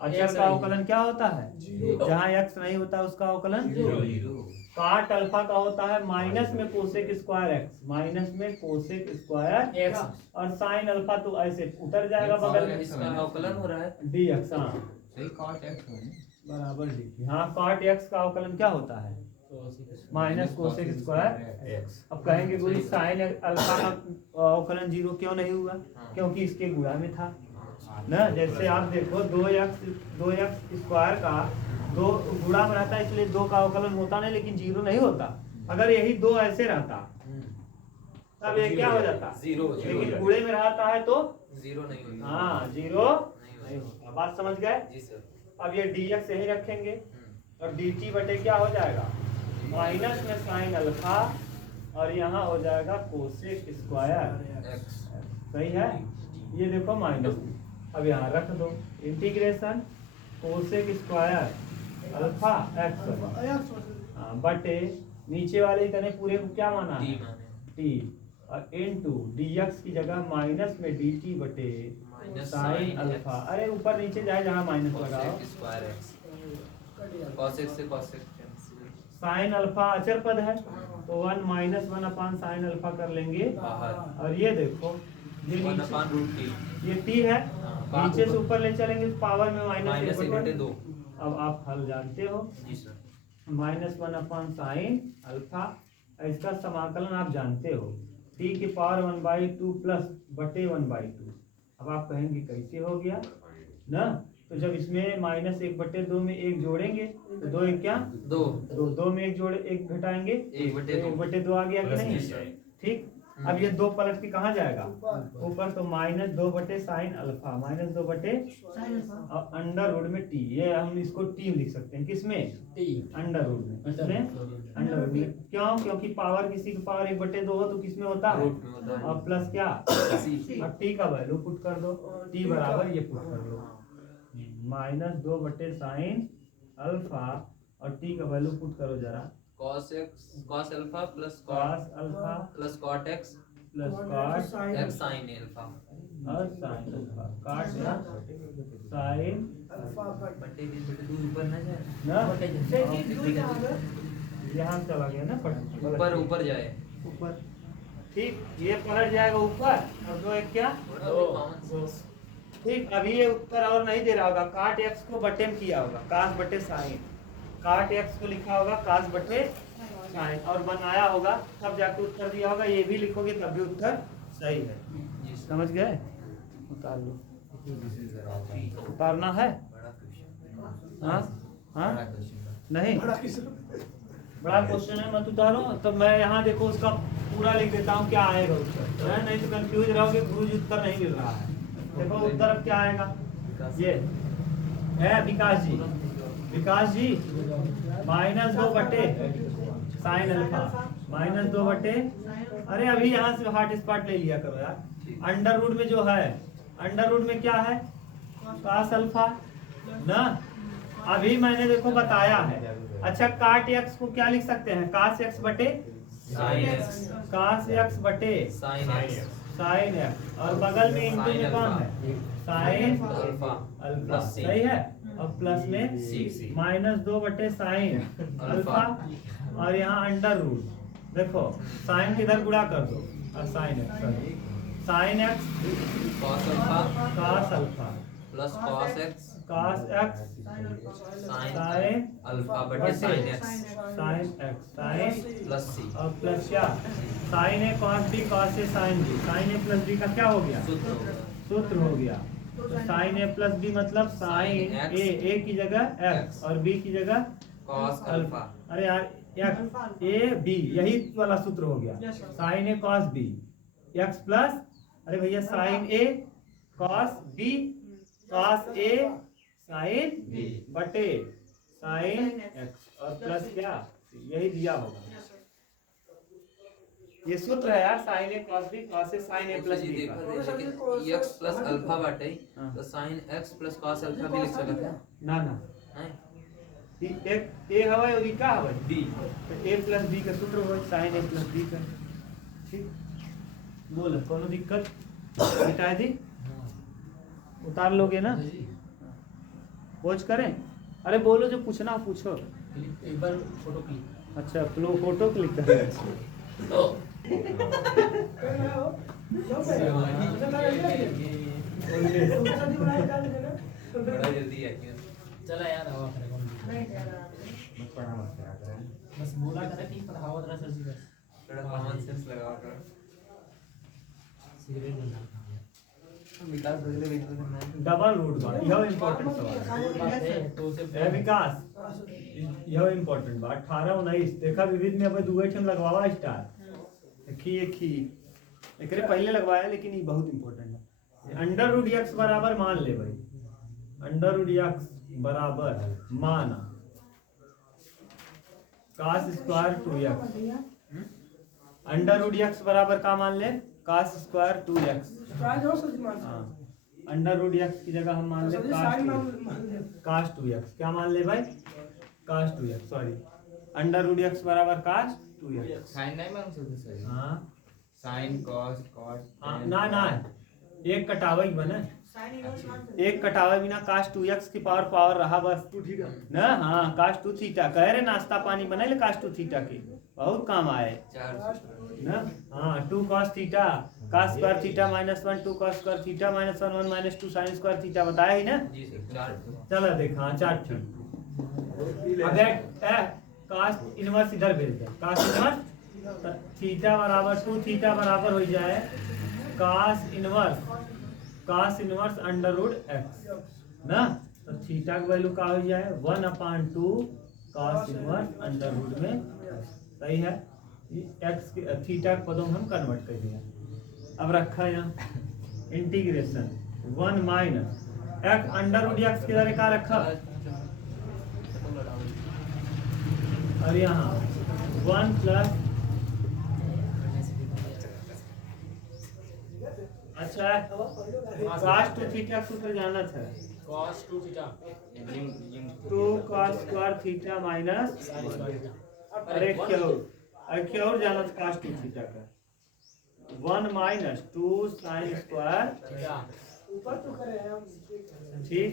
अचर का अवकलन क्या होता है, जहाँ एक्स नहीं होता उसका अवकलन काट अल्फा का होता है माइनस में कोसेक स्क्वायर एक्स, माइनस में कोसेक स्क्वायर एक्स, और साइन अल्फा तो ऐसे उतर जाएगा बगल में, इसका अवकलन हो रहा है डी एक्स, हाँ सही cot x बराबर डी। हाँ काट एक्स का अवकलन क्या होता है माइनस कोसेक स्क्वायर एक्स। अब कहेंगे गुरु साइन अल्फा का अवकलन 0 क्यों नहीं हुआ, क्योंकि इसके गुणा में था ना, जैसे आप देखो 2x स्क्वायर का 2 गुणा में रहता है, इसलिए 2 का अवकलन होता नहीं, लेकिन 0 नहीं होता। अगर यही 2 ऐसे रहता तब ये क्या हो जाता, 0, लेकिन गुणे में रहता है तो 0 नहीं होगा, हाँ 0 नहीं होता। बात समझ गए। जी सर। अब ये dx यही रखेंगे और dt बटे क्या हो जाएगा माइनस में साइन अल्फा, और यहाँ हो जाएगा कोसेक स्क्वायर x सही है। ये देखो माइनस, अब यहाँ रख दो integration cosec square alpha x बटे नीचे वाले इतने पूरे को क्या माना है टी, और इनटू dx की जगह माइनस में dt बटे साइन अल्फा, अरे ऊपर नीचे जाए जहाँ माइनस लगाओ, स्क्वायर x cos x से cos x साइन अल्फा अचर पद है तो 1 माइनस 1 अपान साइन अल्फा कर लेंगे बाहर, और ये देखो ये 1 नीचे upon root t ये टी है, हाँ, नीचे से ऊपर ले चलेंगे तो पावर में माइनस 1 बटे 2। अब आप हल जानते हो, जी सर। माइनस 1 अपान साइन अल्फा, इसका समाकलन आप जानते हो, टी की पावर 1/2 प्लस बटे 1/2। अब आप कहेंगे कैसे हो गया ना, तो जब इसमें माइनस 1/2 में 1 जोड़ेंगे तो 2 1 क्या 2 में 1 जोड़े 1 घटाएंगे 1/2 आ गया कि नहीं, ठीक। अब ये 2 पलट के कहाँ जाएगा ऊपर, तो माइनस 2 बटे साइन अल्फा, माइनस 2 बटे और अंडर रूट में टी, ये हम इसको टी लिख सकते हैं, किसमें अंडर रूट में, किसमें अंडर रूट में, क्यों, क्योंकि पावर किसी की पावर 1/2 हो तो किसमें होता है और प्लस क्या, अब टी का वैल्यू पुट कर दो, टी बराबर ये पुट कर दो माइनस 2 बटे साइन अल्फा, और टी का वैल्यू पुट करो जरा, cos alpha plus cos alpha plus cot x plus cos x sin alpha और साइन अल्फा काट दिया साइन अल्फा बटे बटे की बटे दूर ऊपर ना जाए ना सेकंड टू कहां है? यहाँ चला गया ना पट ऊपर ऊपर जाए ऊपर ठीक ये पलट जाएगा ऊपर और दो एक क्या ठीक अभी ये उत्तर और नहीं दे रहा होगा काट एक्स को बटे में किया होगा कास बटे साइन काट एक्स को लिखा होगा कास बटे साइन और बनाया होगा तब जाके उत्तर दिया होगा ये भी लिखोगे तब भी उत्तर सही है समझ गए उतार लो उतारना है बड़ा क्वेश्चन हाँ हाँ बड़ा क्वेश्चन नहीं बड़ा क्वेश्चन है मत उतारो तो मैं यहाँ देखो उसका पूरा लिख देता हूँ क्या आएगा उत्तर है नहीं तो कंफ्यूज रहोगे गुरुज उत्तर नहीं मिल रहा है देखो उत्तर अब क्या आएगा ये है विकास जी -2 बटे साइन अल्फा -2 बटे अरे अभी यहाँ से हॉट स्पॉट ले लिया करो यार अंडर रूट में जो है अंडर रूट में क्या है कास अल्फा ना अभी मैंने देखो बताया है अच्छा काट एक्स को क्या लिख सकते हैं कास एक्स बटे साइन एक्स कास एक्स बटे साइन एक्स साइन एक्स और बगल में इनटू में कौन है साइन अल्फा अल्फा प्लस सी सही है और प्लस में सी -2 बटे साइन अल्फा और यहाँ अंडर रूट देखो साइन किधर गुणा कर दो और साइन एक्स कर दो sine x cos alpha cos alpha plus cos x cos x sine sine alpha बटे sine x sine x sine plus C और प्लस क्या साइन ए कॉस बी कॉस ए साइन बी साइन ए plus B का क्या हो गया सूत्र होगा सूत्र हो गया तो साइन ए प्लस बी मतलब साइन ए की जगह एक्स और बी की जगह कॉस अल्फा अरे यार एक्स ए बी यही वाला सूत्र हो गया साइन ए कॉस बी एक्स प्लस अरे भैया साइन ए कॉस बी कॉस ए साइन बी बटे साइन एक्स और प्लस क्या यही दिया होगा ये सूत्र है यार साइन ए कॉस बी कॉस ए साइन ए प्लस बी का देखो एक्स प्लस अल्फा बाटे हाँ। तो sine x plus cos alpha भी लिख सकते हैं ना ना नहीं एक ए हवा और ई का हवा बी तो ए प्लस बी का सूत्र हो साइन ए प्लस बी का ठीक बोलो कोनो दिक्कत मिटा दी उतार लोगे ना खोज करें अरे बोलो जो पूछना हो पूछो एक बार फोटो क्लिक अच्छा फोटो क्लिक करें बड़ा जल्दी है क्यों चला यार हवा करे कौन बस बोला करे ठीक पर हवा जरा सर जी बस थोड़ा कॉमन सेंस लगाओ करो सिगरेट बंद विकास बदले वेट करना है डबल रूट बात यह इंपॉर्टेंट सवाल बात है तो उसे है विकास यह इंपॉर्टेंट बात 18 19 देखा विविध में अब दुए ठन लगवावा स्टार देखी एकरे पहले लगवाया लेकिन ये बहुत इंपॉर्टेंट है अंडर रूट एक्स बराबर मान ले भाई अंडर रूट एक्स बराबर माना cos square 2x under root x बराबर का मान ले cos square 2x under root x की जगह हम मान ले कास 2x क्या मान ले भाई cos 2x sorry under root x बराबर कास 2x साइन नहीं मान सकते सही हाँ साइन कॉस कॉट ना ना एक कटावा ही बने एक कटावा बिना कास 2x की पावर रहा बस ठीक है ना हाँ कास 2 थीटा कह रहे नाश्ता पानी बने ले कास 2 थीटा के बहुत काम आए चार ना हाँ 2 cos theta cos square theta -1 2 cos square theta -1 1 -2 sin square theta बताया ही ना जी सर चार चलो देख हाँ 4 ठीक अगर cos इनवर्स इधर भेज दे cos इनवर्स थीटा बराबर 2 थीटा बराबर हो जाए cos inverse under root x ना तो थीटा की वैल्यू का हो जाए 1/2 cos इनवर्स अंडर रूट में सही है एक्स के थीटा के पदों में हम कन्वर्ट कर दिया अब रखा यहाँ integration 1 minus x under root x किधर का रखा और यहाँ 1 प्लस अच्छा cos 2 थीटा सूत्र जानना था cos 2 theta 2 cos square theta minus sin square theta अरे क्या और जाना था cos 2 थीटा का 1 माइनस 2 साइन स्क्वायर ऊपर तो करे हैं हम। ठीक।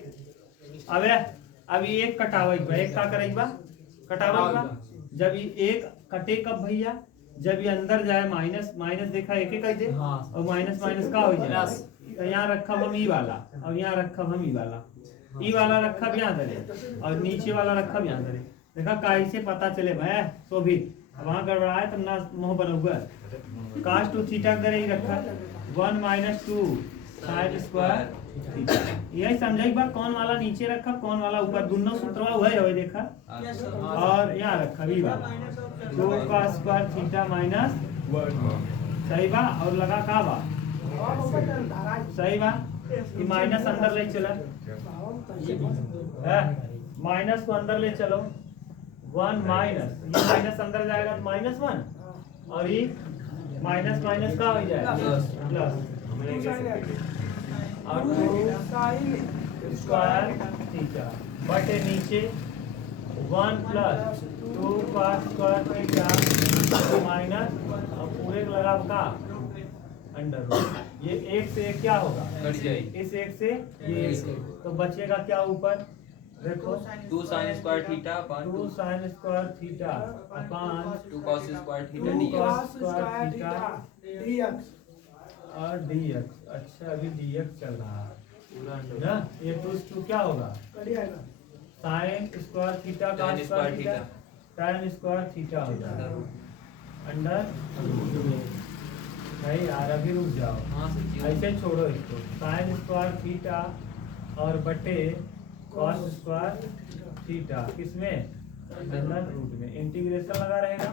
अब ये एक कटावई बा, एक का करई बा कटावई बा। जब ये एक कटे कब भैया, जब ये अंदर जाए माइनस माइनस देखा एक एक दे और माइनस माइनस का हो जाए। तो यहाँ रखा हम ई वाला और यहाँ रखा हम ई वाला, ई वाला रखा यहाँ धरे और नीचे वाला रखा यहाँ धरे। देखा कैसे पता चले भाई शोभित वहाँ गड़बड़ाए तब ना मोह बनोगा। काश टू थीटा करे ही रखा 1 माइनस 2 साइन स्क्वायर थीटा। यही समझाई बा कौन वाला नीचे रखा कौन वाला ऊपर, दोनों सूत्र वही है देखा। और यहाँ रखा भी वाला 2 का स्क्वायर थीटा माइनस सही बा। और लगा का बा सही बा, ये माइनस अंदर ले चला है, माइनस को अंदर ले चलो 1 माइनस, ये माइनस अंदर जाएगा तो -1 और ये माइनस माइनस का हो जाएगा प्लस और 2 स्क्वायर थीटा बटे नीचे 1 प्लस 2 का स्क्वायर थीटा माइनस और पूरे का लगा का अंडर रूट। ये एक से एक क्या होगा कट जाएगी। इस एक से ये एक, तो बचेगा क्या ऊपर देखो 2 sin square theta upon 2 sin square theta upon 2 cos square theta 2 dx। cos square theta dx और dx। अच्छा अभी dx चल रहा है ना, ये टू क्या होगा करिएगा sin स्क्वायर थीटा का tan square square theta tan square theta हो जाएगा अंडर नहीं यार अभी रुक जाओ, हाँ सर जी। ऐसे छोड़ो इसको। sin स्क्वायर थीटा और बटे cos स्क्वायर थीटा किसमें अंडर रूट में इंटीग्रेशन लगा रहेगा।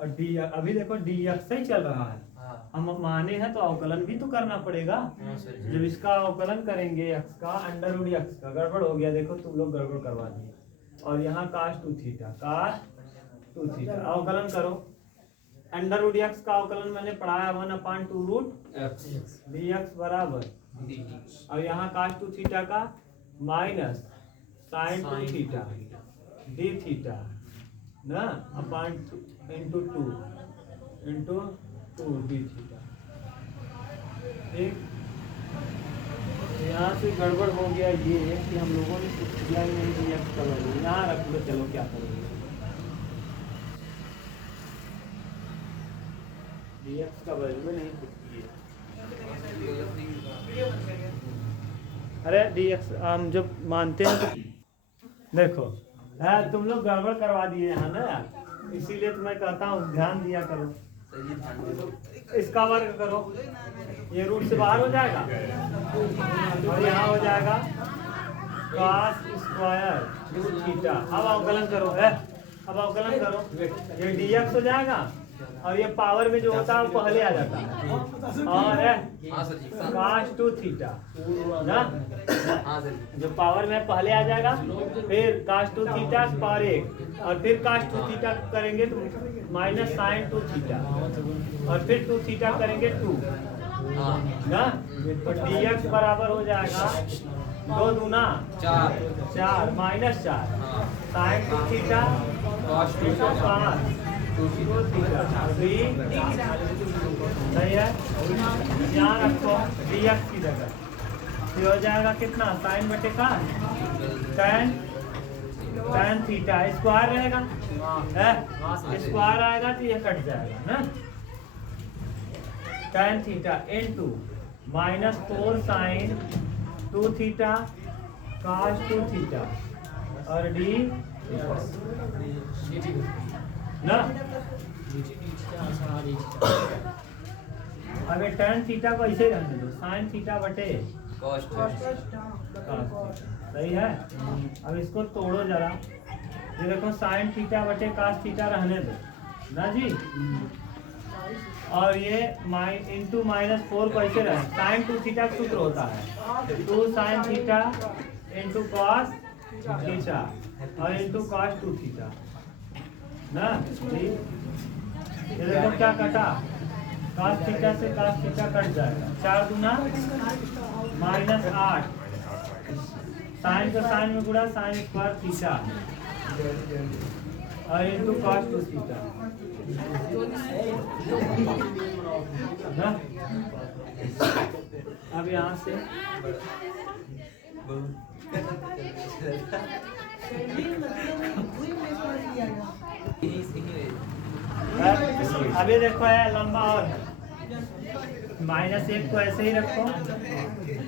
और डी अभी देखो dx से ही चल रहा है, हाँ हम माने हैं तो अवकलन भी तो करना पड़ेगा। हाँ सर जी। जब इसका अवकलन करेंगे x का अंडर रूट x का, गड़बड़ हो गया देखो तुम लोग गड़बड़ करवा दिए। और यहाँ cos 2 थीटा अवकलन करो। अंडर रूट x का अवकलन मैंने पढ़ाया 1/2 रूट dx बराबर। और यहाँ cos 2 थीटा का minus sin 2 theta d theta ना अपॉन इंटू 2 d थीटा। ठीक, यहाँ से गड़बड़ हो गया ये कि हम लोगों ने कुछ किया ही नहीं dx का वैल्यू यहाँ रख लो। चलो क्या करोगे dx का वैल्यू नहीं कुछ किए। अरे dx हम जब मानते हैं तो देखो है तुम लोग गड़बड़ करवा दिए हैं ना यार, इसीलिए तो मैं कहता हूँ ध्यान दिया करो। सर जी ध्यान दे दो। इसका वर्ग करो, ये रूट से बाहर हो जाएगा और यहाँ हो जाएगा cos स्क्वायर 2 थीटा। अब अवकलन करो है, अब अवकलन करो, ये dx हो जाएगा और ये पावर में जो होता है वो पहले आ जाता है। और है हाँ सर जी। cos 2 थीटा ना, हाँ सर जी। जो पावर में पहले आ जाएगा, फिर cos 2 थीटा पावर 1 और फिर cos 2 थीटा करेंगे तो माइनस sin 2 थीटा और फिर 2 थीटा करेंगे 2 हाँ ना। तो dx बराबर हो जाएगा 2 दूना 4 माइनस 4 हाँ sin 2 थीटा cos 2 5 2 थीटा 3 सही है। यहाँ रखो dx की जगह, ये हो जाएगा कितना sin बटे का tan थीटा स्क्वायर रहेगा है, स्क्वायर आएगा तो ये कट जाएगा ना। tan theta into -4 sin 2 theta cos 2 theta और d ना। अब ये tan थीटा को ऐसे ही रहने दो, sin थीटा बटे cos 2 cos थीटा। सही है। अब इसको तोड़ो जरा, ये देखो sin थीटा बटे cos थीटा रहने दो ना जी। और ये इंटू -4 को ऐसे रहे, sin 2 थीटा का सूत्र होता है 2 sin theta into cos theta और इंटू cos 2 थीटा ना जी। ये देखो क्या कटा, cos थीटा से cos थीटा कट जाएगा, 4 दूना -8 साइन को साइन में गुणा sin स्क्वायर थीटा और इनटू cos 2 थीटा ना। अब यहाँ से अभी देखो है लंबा और -1 को ऐसे ही रखो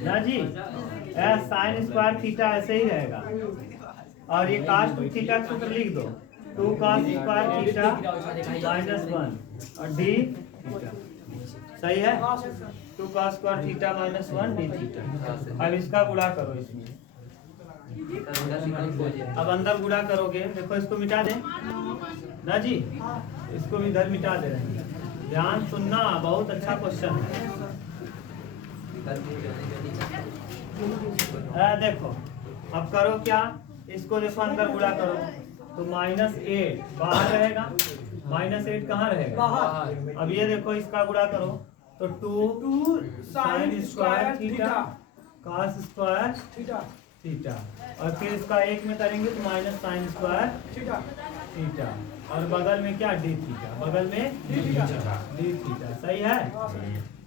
ना जी, साइन स्क्वायर थीटा ऐसे ही रहेगा। और ये cos 2 थीटा का सूत्र लिख दो, 2 cos स्क्वायर थीटा -1 और d थीटा, सही है। 2 cos square theta -1 d theta. अब इसका गुणा करो इसमें, अब अंदर गुणा करोगे, देखो इसको मिटा दें ना जी, इसको भी इधर मिटा दे रहे हैं। ध्यान सुनना, बहुत अच्छा क्वेश्चन है। देखो अब करो क्या, इसको देखो अंदर गुणा करो तो -8 बाहर रहेगा, -8 कहाँ रहेगा बाहर। अब ये देखो इसका गुणा करो तो 2 sine square theta cos square theta, और फिर इसका 1 में करेंगे तो माइनस साइन स्क्वायर थीटा, और बगल में क्या डी थीटा, बगल में डी थीटा, सही है।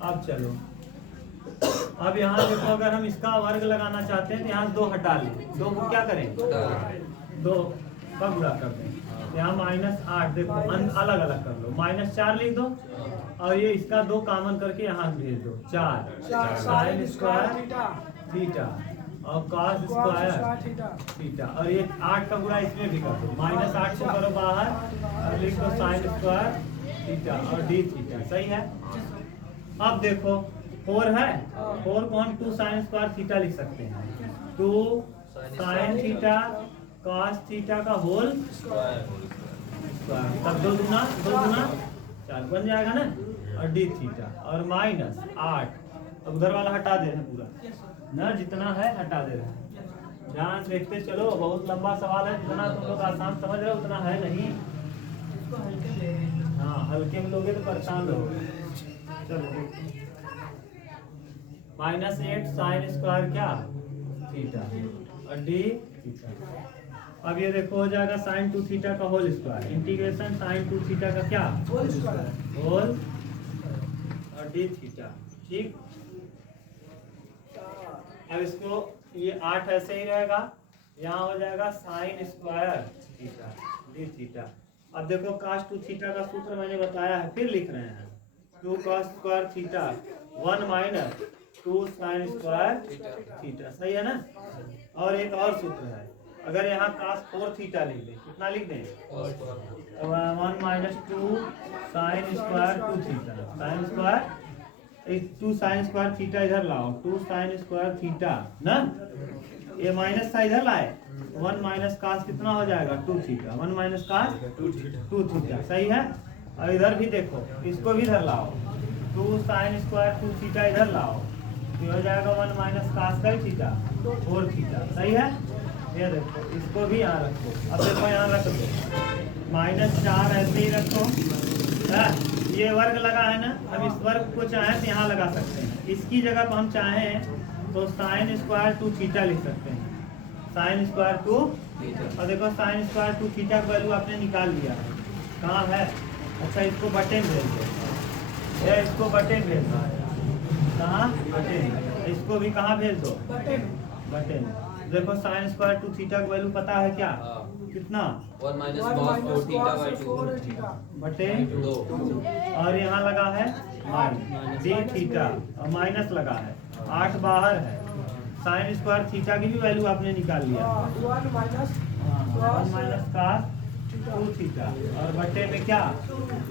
अब चलो, अब यहाँ देखो अगर हम इसका वर्ग लगाना चाहते हैं तो यहाँ 2 हटा लें, 2 को क्या करें, 2 का गुणा कर दें। यहाँ -8 देखो अलग अलग कर लो, -4 लिख दो, और ये इसका 2 कॉमन करके यहाँ भेज दो, 4 साइन स्क्वायर थीटा और cos स्क्वायर थीटा, और ये 8 का गुणा इसमें भी कर दो, -8 से करो बाहर और लिख दो साइन स्क्वायर थीटा और डी थीटा, सही है। अब देखो 4 है, 4 को हम 2 साइन स्क्वायर थीटा लिख सकते हैं, 2 साइन थीटा cos थीटा का होल स्क्वायर, तब 2 दूना 4 बन जाएगा ना, और डी थीटा और -8, अब उधर वाला हटा दे रहे हैं पूरा ना, जितना है हटा दे रहे हैं। ध्यान देखते चलो, बहुत लंबा सवाल है, जितना तुम लोग आसान समझ रहे हो उतना है नहीं। हाँ, हल्के में लोगे तो परेशान रहोगे। चलो -8 साइन स्क्वायर क्या थीटा और डी थीटा। अब ये देखो हो जाएगा साइन 2 थीटा का whole square, integration sine 2 theta का क्या होल और डी थीटा, ठीक। अब इसको ये 8 ऐसे ही रहेगा, यहाँ हो जाएगा sine square theta D theta. अब देखो cos 2 थीटा का सूत्र मैंने बताया है, फिर लिख रहे हैं 2 cos square theta 1 minus 2 sine square theta, सही है ना। और एक और सूत्र है, अगर यहाँ cos 4 थीटा लिख दें, कितना लिख दें, 1 minus 2 sine square 2 theta, sine square 2 sine square theta इधर लाओ, 2 साइन स्क्वायर थीटा ना, ये माइनस था इधर लाए, 1 माइनस cos कितना हो जाएगा 2 थीटा, 1 माइनस cos 2 थीटा, सही है। और इधर भी देखो, इसको भी इधर लाओ, 2 साइन स्क्वायर 2 थीटा इधर लाओ, ये हो जाएगा 1 माइनस cos का थीटा 4 थीटा, सही है। ये देखो इसको भी यहाँ रखो, अब देखो यहाँ रख दो, -4 ऐसे ही रखो है। ये वर्ग लगा है ना, हम इस वर्ग को चाहें तो यहाँ लगा सकते हैं, इसकी जगह पर हम चाहें तो साइन स्क्वायर 2 थीटा लिख सकते हैं, साइन स्क्वायर 2, और देखो साइन स्क्वायर 2 थीटा का वैल्यू आपने निकाल लिया है, कहाँ है, अच्छा इसको बटन भेज दो, ये इसको बटन भेज दो, कहाँ बटन, इसको भी कहाँ भेज दो बटन। देखो साइन स्क्वायर 2 थीटा का वैल्यू पता है क्या, कितना 1 माइनस cos 4 थीटा बाय 2 बटे 2, और यहाँ लगा है डी थीटा और माइनस लगा है, 8 बाहर है, साइन स्क्वायर थीटा की भी वैल्यू आपने निकाल लिया, 1 माइनस 1 माइनस cos 2 थीटा और बटे में क्या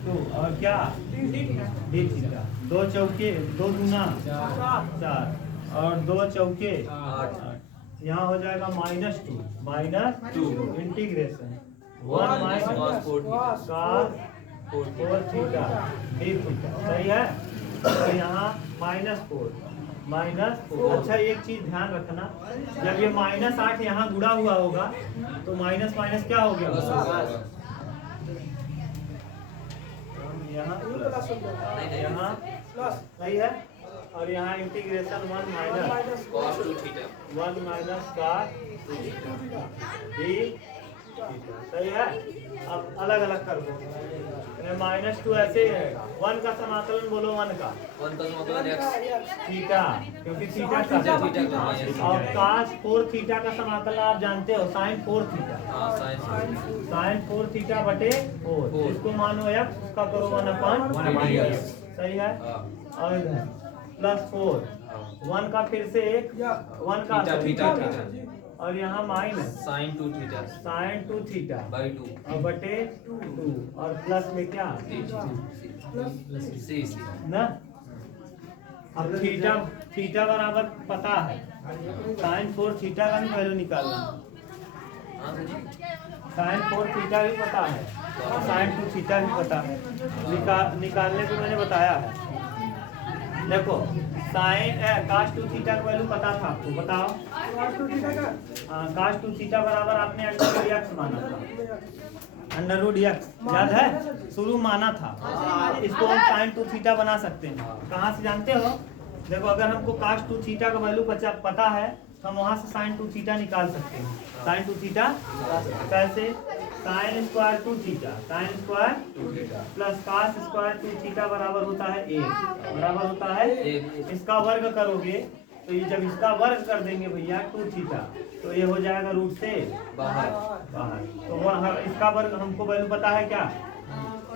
2 और क्या डी थीटा, 2 चौके 2 दूना 4 और 2 चौके 8, यहाँ हो जाएगा -2 integration 1 minus cos 4 theta D theta, सही है। तो यहाँ -4 अच्छा एक चीज ध्यान रखना, जब ये -8 यहाँ गुणा हुआ होगा तो माइनस माइनस क्या हो गया, यहाँ सही है। और यहाँ integration 1 minus cos 2 theta 1 minus cos D सही है। अब अलग अलग कर दो, -2 ऐसे ही रहेगा। 1 का समाकलन बोलो, 1 का 1 का समाकलन x थीटा, क्योंकि थीटा का थीटा का और cos 4 थीटा का समाकलन आप जानते हो, sin 4 थीटा, हाँ sin sin 4 थीटा बटे 4, इसको मानो x, उसका करो 1/, सही है। और इधर +4, 1 का फिर से एक 1 का थीटा और यहाँ minus sin 2 theta sin 2 theta by 2 और बटे 2 और प्लस में क्या c ना। अब थीटा बराबर पता है, sin 4 थीटा का भी वैल्यू निकालना, हाँ सर जी sin 4 थीटा भी पता है और sin 2 थीटा भी पता है, निकालने को मैंने बताया है। देखो sin cos 2 थीटा का वैल्यू पता था आपको, बताओ। cos 2 थीटा बराबर आपने √x माना था, √x याद है, शुरू माना था। इसको हम sin 2 थीटा बना सकते हैं, कहाँ से जानते हो? देखो अगर हमको cos 2 थीटा का वैल्यू पता है तो हम वहाँ से sin 2 थीटा निकाल सकते हैं। sin 2 थीटा कैसे? sin square 2 theta, sin square plus cos square 2 theta बराबर होता है 1, बराबर होता है 1। इसका वर्ग करोगे तो ये जब इसका वर्ग कर देंगे भैया 2 थीटा, तो ये हो जाएगा रूट से बाहर तो वहाँ इसका वर्ग हमको वैल्यू पता है क्या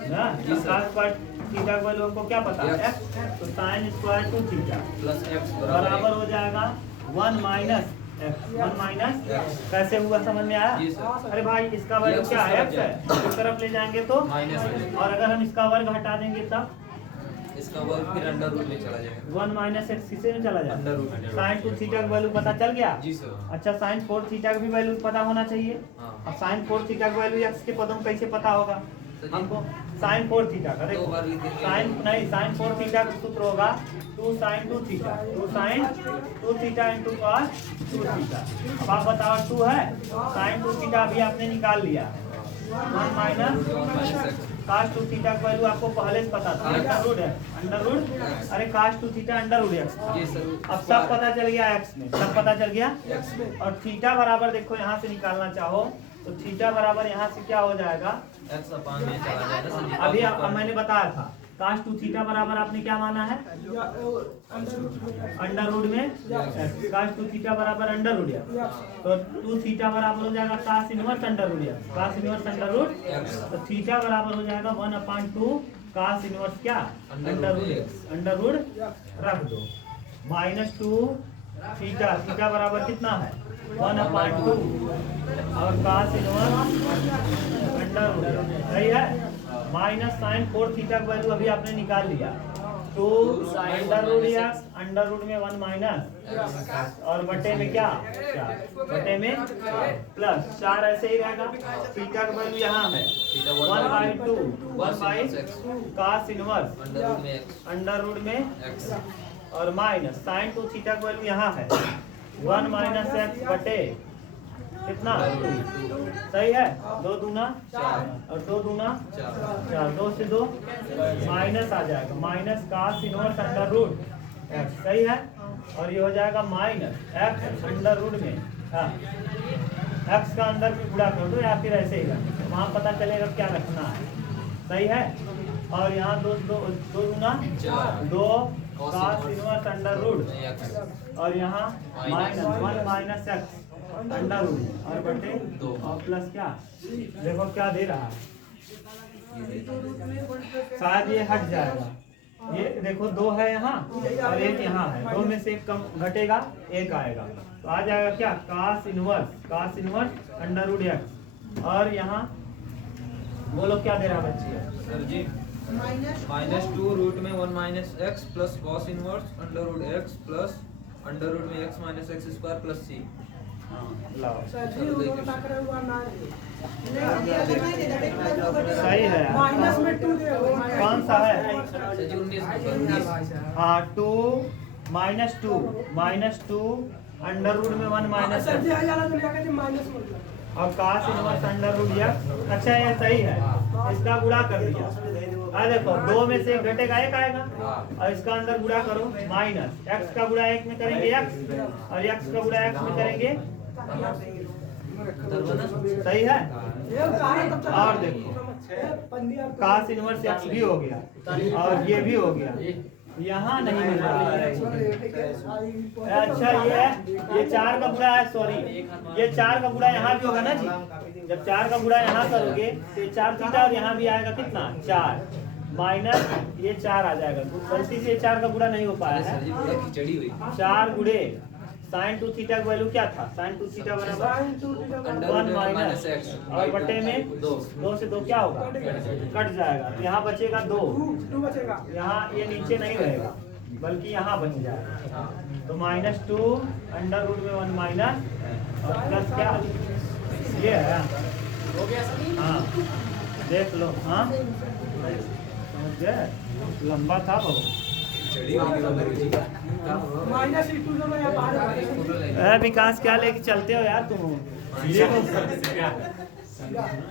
ना, cos स्क्वायर थीटा का वैल्यू हमको क्या पता है x, तो sin square 2 theta plus x बराबर हो जाएगा 1 माइनस x, 1 माइनस कैसे हुआ, समझ में आया? जी सर। अरे भाई इसका वैल्यू क्या है, x है, इस तरफ ले जाएंगे तो माइनस, और अगर हम इसका वर्ग हटा देंगे तब इसका वर्ग फिर अंडर रूट में चला जाएगा, 1 माइनस x किसे में चला जाएगा, अंडर रूट sin 2 थीटा का वैल्यू पता चल गया। जी सर। अच्छा sin 4 थीटा का भी वैल्यू पता होना चाहिए। हाँ। अब sin 4 थीटा का वैल्यू x के पदों में कैसे पता होगा सर जी। हमको? sin 4 थीटा का देखो, दो बार लिख देंगे। sin 4 थीटा का सूत्र होगा 2 sin 2 theta, 2 sin 2 theta into cos 2 theta. अब आप बताओ 2 है, sin 2 थीटा अभी आपने निकाल लिया, 1 माइनस cos 2 थीटा का वैल्यू आपको पहले से पता था, अंडर रूट है, अंडर रूट, अरे cos 2 theta under root x। जी सर। अब सब पता चल गया x में, सब पता चल गया और थीटा बराबर देखो यहाँ से निकालना चाहो तो थीटा बराबर यहाँ से क्या हो जाएगा, x अपान में चला जाएगा सर जी। अभी अब मैंने बताया था cos 2 थीटा बराबर आपने क्या माना है, अंडर रूट में cos 2 थीटा बराबर अंडर रूट x, तो 2 थीटा बराबर हो जाएगा cos inverse under root x, cos inverse under root, तो थीटा बराबर हो जाएगा 1/2 cos इनवर्स क्या, under root x, under root रख दो, -2 थीटा बराबर कितना है 1/2 और cos इनवर्स अंडर रूट, सही है। माइनस sin 4 थीटा का वैल्यू अभी आपने निकाल लिया, तो अंडर रूट या अंडर रूट में 1 माइनस और बटे में क्या 4, बटे में प्लस 4 ऐसे ही रहेगा। थीटा का वैल्यू यहाँ है 1/2 cos इनवर्स अंडर रूट में x और माइनस sin 2 थीटा का वैल्यू यहाँ है 1 माइनस x बटे कितना, सही है, 2 दूना 4 और 2 दूना 4, 2 से 2 माइनस आ जाएगा, minus cos inverse under root x, सही है। और ये हो जाएगा माइनस x अंडर रूट में, हाँ x का अंदर भी गुणा कर दो या फिर ऐसे ही रख दो, वहाँ पता चलेगा क्या रखना है, सही है। और यहाँ 2 दूना 2 cos इनवर्स अंडर रूट और यहाँ -1 माइनस x अंडर रूट और बटे 2 और प्लस क्या, देखो क्या दे रहा है, शायद ये हट जाएगा, ये देखो 2 है यहाँ और 1 यहाँ है, 2 में से 1 कम घटेगा 1 आएगा, तो आ जाएगा क्या cos inverse under root x और यहाँ बोलो क्या दे रहा है बच्ची सर जी, -2 रूट में 1 minus x plus cos inverse under root x plus under root में x minus x square plus c। लाओ सही सही है यार। माइनस में 2 दे, कौन सा है, सर जी 19 हाँ 2 -2 अंडर रूट में 1 माइनस सर जी आ जाना तो क्या कहते हैं माइनस में और cos inverse under root x। अच्छा ये सही है, इसका गुणा कर दिया, देखो 2 में से 1 घटेगा 1 आएगा और इसका अंदर गुणा करो, माइनस x का गुणा 1 में करेंगे x और x का गुणा x में करेंगे सही है। ये कहां है तब तक और देखो कास इनवर्स एक्स भी हो गया और ये भी हो गया, यहाँ नहीं मिल रहा है। अच्छा ये 4 का गुणा है, सॉरी ये 4 का गुणा यहाँ भी होगा ना जी। जब 4 का गुणा यहाँ करोगे तो ये 4 थीटा और यहाँ भी आएगा कितना 4 माइनस ये 4 आ जाएगा। गलती से 4 का गुणा नहीं हो पाया है। 4 गुणे साइन 2 थीटा का वैल्यू क्या था, साइन 2 थीटा बराबर 1 माइनस और बटे में 2 से 2 क्या होगा कट जाएगा, तो यहाँ बचेगा 2 बचेगा। यहाँ ये नीचे नहीं रहेगा बल्कि यहाँ बच जाएगा। तो -2 अंडर रूट में 1 माइनस और प्लस क्या ये है। हो गया सभी। हाँ देख लो, हाँ समझ गए, लंबा था बहुत। माइनस ई 2 दोनों यहाँ बाहर विकास क्या लेके चलते हो यार तुम।